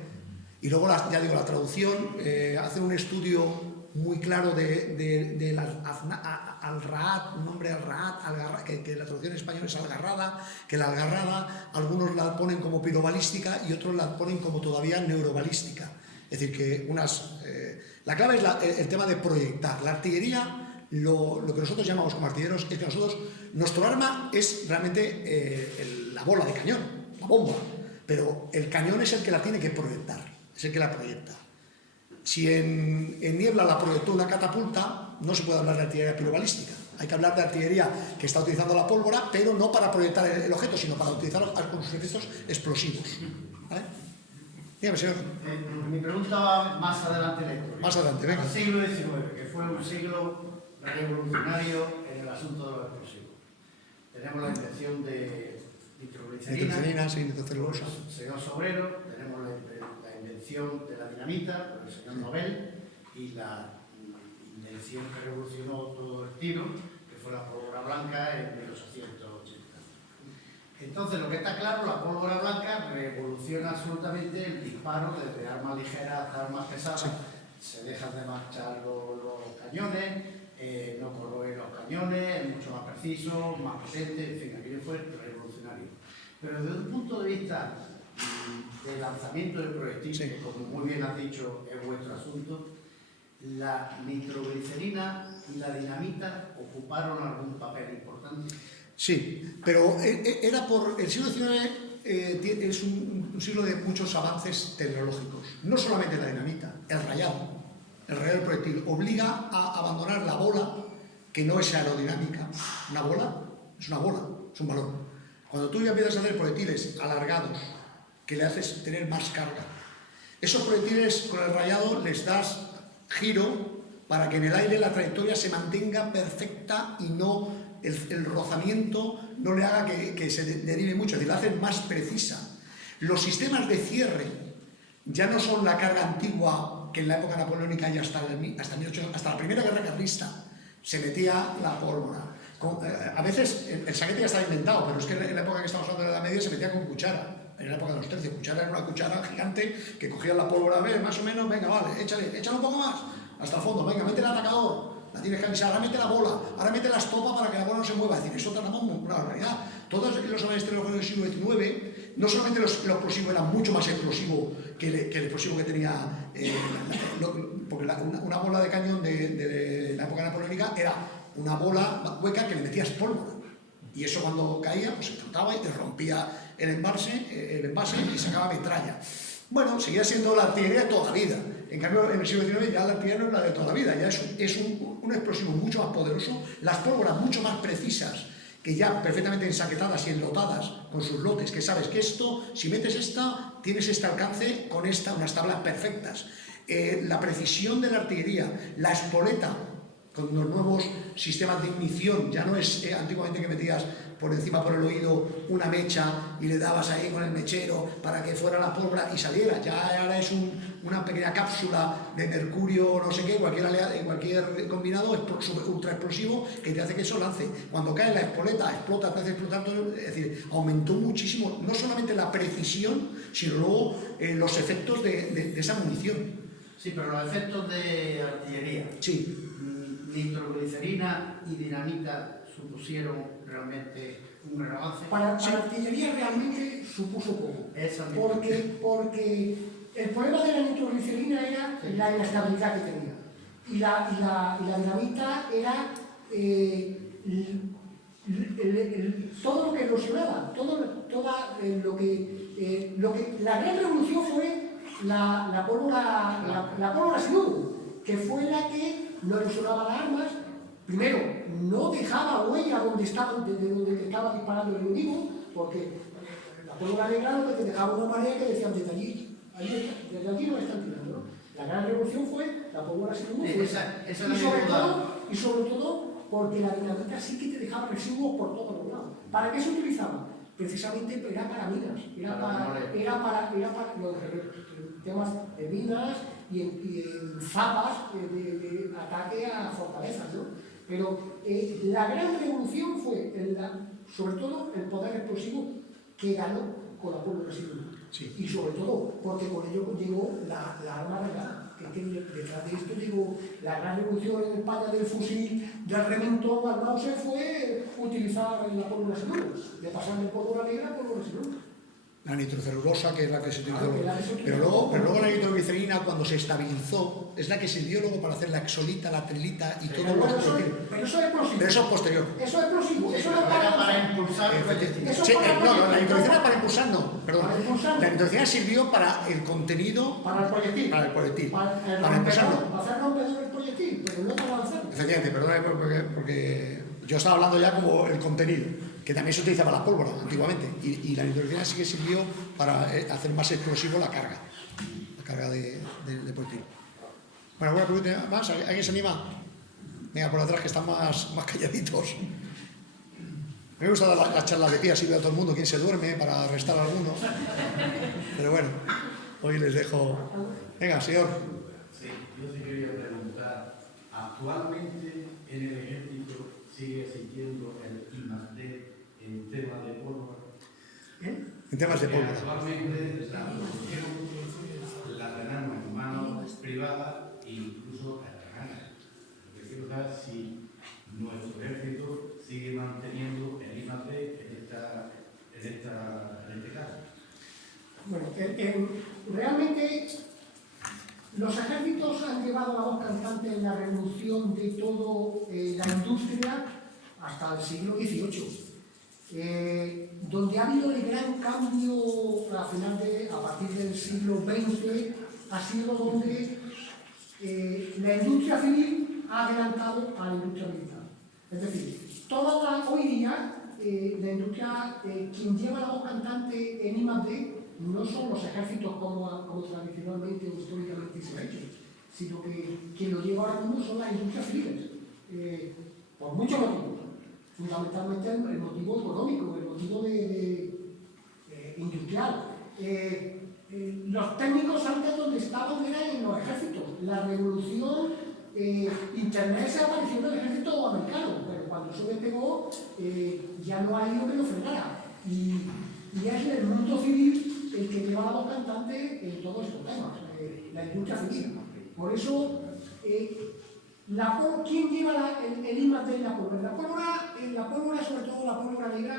Y luego, ya digo, la traducción, hacen un estudio muy claro del al-Ra'at, un nombre al-Ra'at, que la traducción en español es algarrada, que la algarrada algunos la ponen como pirobalística y otros la ponen como todavía neurobalística. Es decir, que la clave es el tema de proyectar. La artillería, lo que nosotros llamamos como artilleros, es que nuestro arma es realmente la bola de cañón, la bomba, pero el cañón es el que la tiene que proyectar, es el que la proyecta. Si en Niebla la proyectó una catapulta, no se puede hablar de artillería pirobalística. Hay que hablar de artillería que está utilizando la pólvora, pero no para proyectar el objeto, sino para utilizarlo con sus efectos explosivos. ¿Vale? Dígame, señor. Mi pregunta va más adelante en la historia. Más adelante, venga. El siglo XIX, que fue un siglo revolucionario en el asunto de los explosivos. Tenemos la invención de nitroglicerina, nitrocelulosa. Señor Sobrero, tenemos la invención de la dinamita por el señor Nobel y la invención que revolucionó todo el tiro, que fue la pólvora blanca en 1880. Entonces, lo que está claro, la pólvora blanca revoluciona absolutamente el disparo desde armas ligeras hasta armas pesadas. Sí. Se dejan de marchar los cañones, no corroen los cañones, es mucho más preciso, más potente, en fin, aquello fue revolucionario. Pero desde un punto de vista de lanzamiento del proyectil, sí, que como muy bien has dicho es vuestro asunto, ¿la nitroglicerina y la dinamita ocuparon algún papel importante? Sí, pero era por... El siglo XIX es un siglo de muchos avances tecnológicos. No solamente la dinamita, el rayado del proyectil obliga a abandonar la bola que no es aerodinámica. Una bola es una bola, es un balón. Cuando tú ya empiezas a hacer proyectiles alargados, que le haces tener más carga, esos proyectiles con el rayado les das giro para que en el aire la trayectoria se mantenga perfecta y no el rozamiento no le haga que se derive mucho, es decir, la hacen más precisa. Los sistemas de cierre ya no son la carga antigua que en la época napoleónica y hasta la primera guerra carlista se metía la pólvora. A veces el saquete ya estaba inventado, pero es que en la época que estamos hablando de la Edad Media se metía con cuchara. En la época de los tercios, cuchara era una cuchara gigante que cogía la pólvora, más o menos, venga, vale, échale un poco más, hasta el fondo, venga, mete el atacador, la tienes que avisar, ahora mete la bola, ahora mete la estopa para que la bola no se mueva, es decir, eso tardamos una barbaridad. Todos los aviones del siglo XIX, no solamente el explosivo era mucho más explosivo que el explosivo que tenía, porque una bola de cañón de la época napoleónica era una bola hueca que le metías pólvora. Y eso cuando caía, pues explotaba y te rompía el envase y sacaba metralla. Bueno, seguía siendo la artillería de toda la vida. En cambio, en el siglo XIX ya la artillería no es la de toda la vida, ya es un explosivo mucho más poderoso, las pólvoras mucho más precisas, que ya perfectamente ensaquetadas y enlotadas con sus lotes, que sabes que esto, si metes esta, tienes este alcance con esta, unas tablas perfectas. La precisión de la artillería, la espoleta, con los nuevos sistemas de ignición, ya no es antiguamente que metías por encima por el oído una mecha y le dabas ahí con el mechero para que fuera la pólvora y saliera, ya ahora es una pequeña cápsula de mercurio no sé qué, cualquier combinado ultra explosivo que te hace que eso lance. Cuando cae la espoleta, explota, te hace explotar todo, es decir, aumentó muchísimo, no solamente la precisión, sino luego los efectos de esa munición. Sí, pero los efectos de artillería. Sí. Nitroglicerina y dinamita supusieron realmente un gran avance. Para la artillería realmente supuso poco. Porque el problema de la nitroglicerina era la inestabilidad que tenía. Y la dinamita era todo lo que erosionaba, la gran revolución fue la pólvora sin humo, que fue la que no erosionaba las armas. Primero, no dejaba huella donde estaba disparando el enemigo, porque la pólvora negra lo que te dejaba una marea que decían desde allí no están tirando, ¿no? La gran revolución fue la pólvora sin humo, y sobre todo porque la dinamita sí que te dejaba residuos por todos los lados. ¿Para qué se utilizaba? Precisamente era para minas, era para los temas de minas y en zapas de ataque a fortalezas, ¿no? Pero la gran revolución fue, sobre todo, el poder explosivo que ganó con la pólvora sin humo. Sí. Y sobre todo porque con ello llegó la arma reglada. Que detrás de esto llegó la gran revolución en España del fusil, del Remington al Mauser, fue utilizar la pólvora sin humo, de pasar de pólvora negra a pólvora sin humo. La nitrocelulosa, que es la que se utilizó. Pero luego la nitroglicerina, cuando se estabilizó, es la que sirvió luego para hacer la exolita, la trilita y todo lo que... Pero eso es explosivo. Pero eso es posterior. Eso es explosivo. Eso no para impulsar el proyectil. No, la nitroglicerina para impulsar no, perdón. Para impulsar. La nitroglicerina sirvió para el contenido... Para el proyectil. Para el proyectil. Para impulsarlo. Para hacer rompedor el proyectil, pero no para lanzarlo. Efectivamente, perdóname porque yo estaba hablando ya como el contenido, que también se utilizaba la pólvora antiguamente, y la nitroglicerina sí que sirvió para hacer más explosivo la carga de proyectil. Bueno, ¿alguna pregunta más? ¿Alguien se anima? Venga, por atrás, que están más calladitos. Me gusta dar las charlas de pie, así veo a todo el mundo quién se duerme para restar a alguno. Pero bueno, hoy les dejo... Venga, señor. Sí, yo sí quería preguntar, actualmente en el ejército sigue existiendo el I+D en temas de pólvora. En temas de pólvora. Actualmente la producción la tenemos en manos privadas e incluso extranjeras. Lo que quiero saber si nuestro ejército sigue manteniendo el I+D en este caso. Bueno, realmente los ejércitos han llevado la voz cantante en la revolución de toda la industria hasta el siglo XVIII. Donde ha habido el gran cambio a partir del siglo XX ha sido donde la industria civil ha adelantado a la industria militar. Es decir, hoy día la industria, quien lleva la voz cantante en I+D no son los ejércitos como tradicionalmente o históricamente se ha hecho, sino que quien lo lleva ahora mismo son las industrias civiles, por muchos motivos, fundamentalmente el motivo económico, el motivo industrial. Los técnicos antes donde estaban eran en los ejércitos. La revolución, Internet se apareció en el ejército americano, pero cuando eso despegó ya no hay lo que lo frenara. Y es el mundo civil el que lleva la voz cantante en todos estos temas, la industria civil. Por eso, ¿quién lleva el I+D en la pólvora? La pólvora, sobre todo la pólvora negra,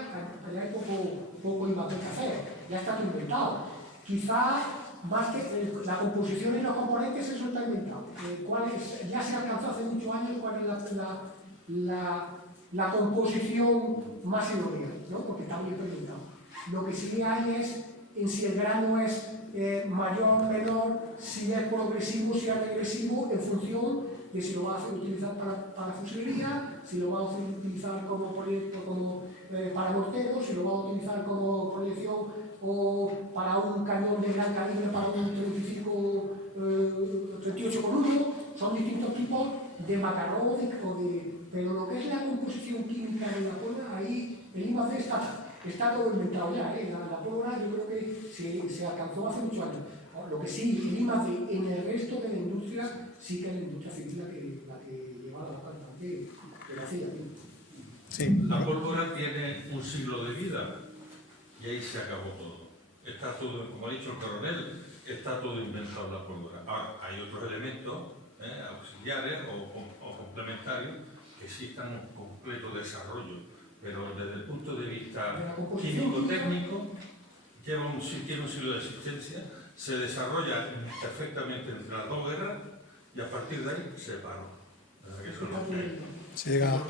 ya hay poco I+D que hacer, ya está todo inventado. Quizá más que la composición y los componentes, eso está inventado. Ya se alcanzó hace muchos años cuál es la composición más idónea, ¿no? Porque está muy inventado. Lo que sí hay es en si el grano es mayor, menor, si es progresivo, si es regresivo, en función de si lo va a utilizar para fusilería, si lo va a utilizar como proyecto, para mortero, si lo va a utilizar como proyección o para un cañón de gran calibre, para un 38 con 1, son distintos tipos de macarrón, pero lo que es la composición química de la pólvora, ahí el I+D está todo inventado ya, la pólvora yo creo que se alcanzó hace muchos años. Lo que sí, el I+D en el resto de la industria, sí que es la industria civil la que lleva la planta, que lo hacía. Sí. La pólvora tiene un siglo de vida y ahí se acabó todo. Está todo, como ha dicho el coronel, está todo inventado en la pólvora. Ahora, hay otros elementos auxiliares o complementarios que sí están en completo desarrollo, pero desde el punto de vista químico-técnico tiene un siglo de existencia, se desarrolla perfectamente entre las dos guerras y a partir de ahí se paró. Se llega...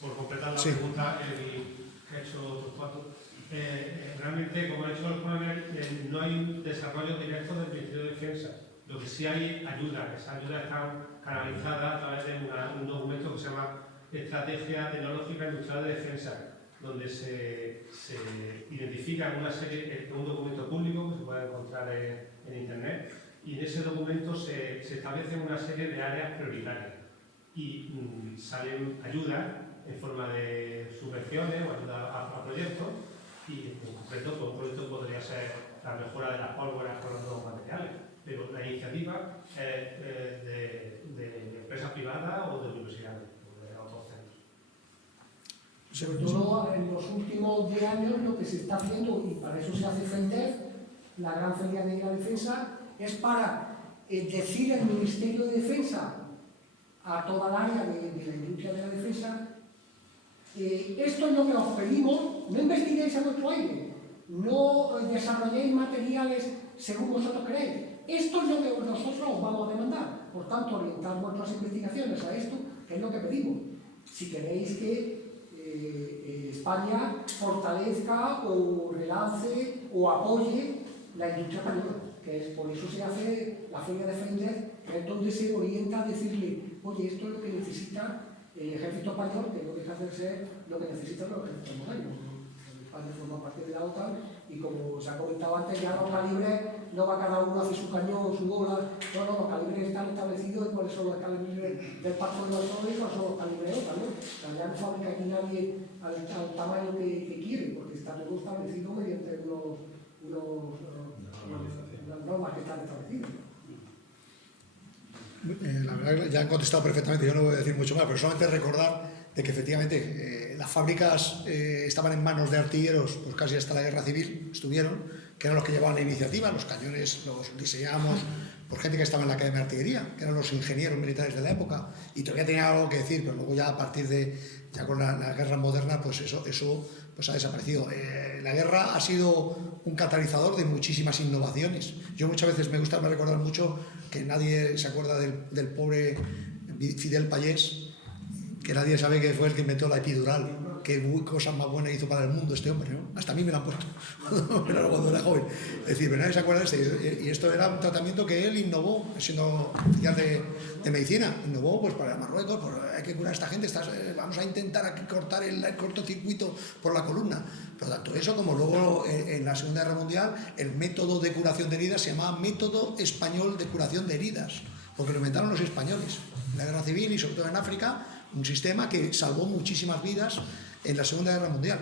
Por completar la Sí. pregunta que ha hecho Torcuato, realmente, como ha dicho el coronel, no hay un desarrollo directo del Ministerio de Defensa. Lo que sí hay ayuda, esa ayuda está canalizada a través de un documento que se llama Estrategia Tecnológica Industrial de Defensa, donde se identifica una serie, un documento público que se puede encontrar en Internet, y en ese documento se establecen una serie de áreas prioritarias y salen ayudas en forma de subvenciones o ayuda a proyectos, y en concreto pues, un proyecto podría ser la mejora de las pólvoras con los nuevos materiales, pero la iniciativa es de empresas privadas o de universidades o de otros centros. Sobre todo en los últimos 10 años lo que se está haciendo, y para eso se hace FEIDEF, la gran feria de la defensa, es para decir al Ministerio de Defensa, a toda el área de la industria de la defensa, esto es lo que os pedimos, no investiguéis a vuestro aire, no desarrolléis materiales según vosotros queréis, esto es lo que nosotros os vamos a demandar, por tanto orientar vuestras investigaciones a esto, que es lo que pedimos. Si queréis que España fortalezca o relance o apoye la industria española, que es por eso se hace la feria de FEIDEF, que es donde se orienta a decirle, oye, esto es lo que necesita el ejército español, que no deja de ser lo que necesitan los ejércitos modernos. España forma parte de la OTAN y, como se ha comentado antes, ya los calibres no va cada uno a hacer su cañón, su bola, los calibres están establecidos y cuáles son los calibres del Pacto de los Soles y cuáles son los calibres de OTAN, ¿no? O sea, ya no fabrica aquí nadie al tamaño que quiere, porque está todo establecido mediante unas normas que están establecidas. La verdad que ya han contestado perfectamente, yo no voy a decir mucho más, pero solamente recordar de que efectivamente las fábricas estaban en manos de artilleros pues casi hasta la guerra civil, estuvieron, que eran los que llevaban la iniciativa, los cañones los diseñábamos por gente que estaba en la Academia de Artillería, que eran los ingenieros militares de la época, y todavía tenían algo que decir, pero luego ya a partir de, ya con la guerra moderna, pues eso pues ha desaparecido. La guerra ha sido un catalizador de muchísimas innovaciones. Yo muchas veces me gusta recordar mucho que nadie se acuerda del pobre Fidel Pallés, que nadie sabe que fue el que inventó la epidural. qué cosas más buenas hizo para el mundo este hombre, ¿no? Hasta a mí me lo han puesto cuando era joven. Es decir, pero nadie se acuerda de este. Y esto era un tratamiento que él innovó, siendo oficial de medicina. Innovó pues para Marruecos, pues, hay que curar a esta gente, vamos a intentar aquí cortar el cortocircuito por la columna. Pero tanto eso como luego en la Segunda Guerra Mundial, el método de curación de heridas se llamaba Método Español de Curación de Heridas, porque lo inventaron los españoles en la Guerra Civil y sobre todo en África, un sistema que salvó muchísimas vidas en la Segunda Guerra Mundial.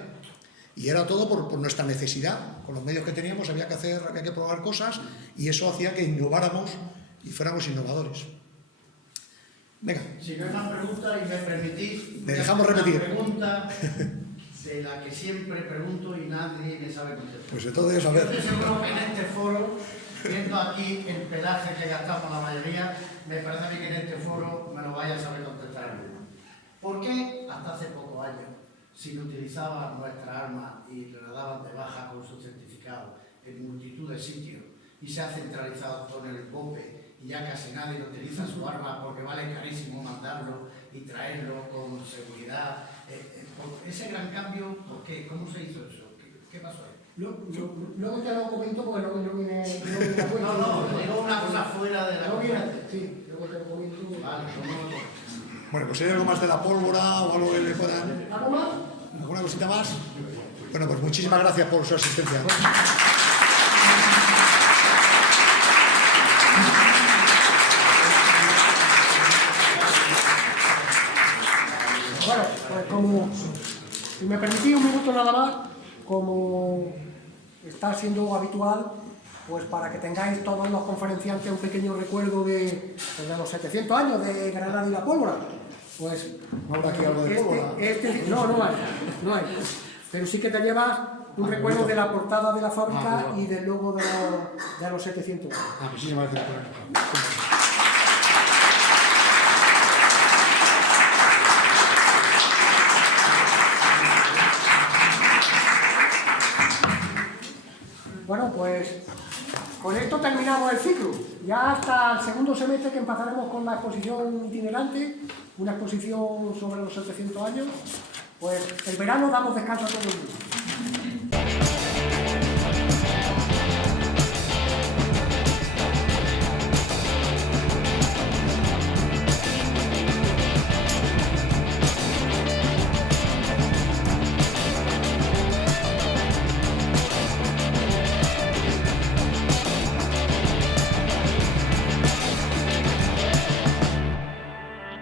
Y era todo por nuestra necesidad. Con los medios que teníamos había que probar cosas, y eso hacía que innováramos y fuéramos innovadores. Venga. Si no hay más preguntas y me permitís, le dejamos repetir. Una pregunta de la que siempre pregunto y nadie me sabe contestar. Pues de todo eso, a ver. Yo estoy seguro que en este foro, viendo aquí el pedaje que gastamos la mayoría, me parece a mí que en este foro me lo vaya a saber contestar alguno. ¿Por qué hasta hace pocos años, si no utilizaban nuestra arma y la daban de baja con su certificado en multitud de sitios y se ha centralizado con el BOPE y ya casi nadie utiliza su arma porque vale carísimo mandarlo y traerlo con seguridad? Ese gran cambio, ¿por qué? ¿Cómo se hizo eso? ¿Qué pasó ahí? Luego te lo comento porque no viene a cuento. No, digo una cosa fuera de la... No viene, sí, luego te lo comento. Vale, Bueno, pues hay algo más de la pólvora o algo que le puedan... ¿Algo más? ¿Alguna cosita más? Bueno, pues muchísimas gracias por su asistencia. Bueno, pues como, si me permitís un minuto nada más, como está siendo habitual, pues para que tengáis todos los conferenciantes un pequeño recuerdo de los 700 años de Granada y la pólvora. Pues ¿Habrá aquí algo de pólvora? No hay. Pero sí que te llevas un recuerdo de la portada de la fábrica y del logo de los 700 años. Muchísimas gracias. Bueno, pues con esto terminamos el ciclo. Ya hasta el segundo semestre que empezaremos con la exposición itinerante, una exposición sobre los 700 años, pues el verano damos descanso a todo el mundo.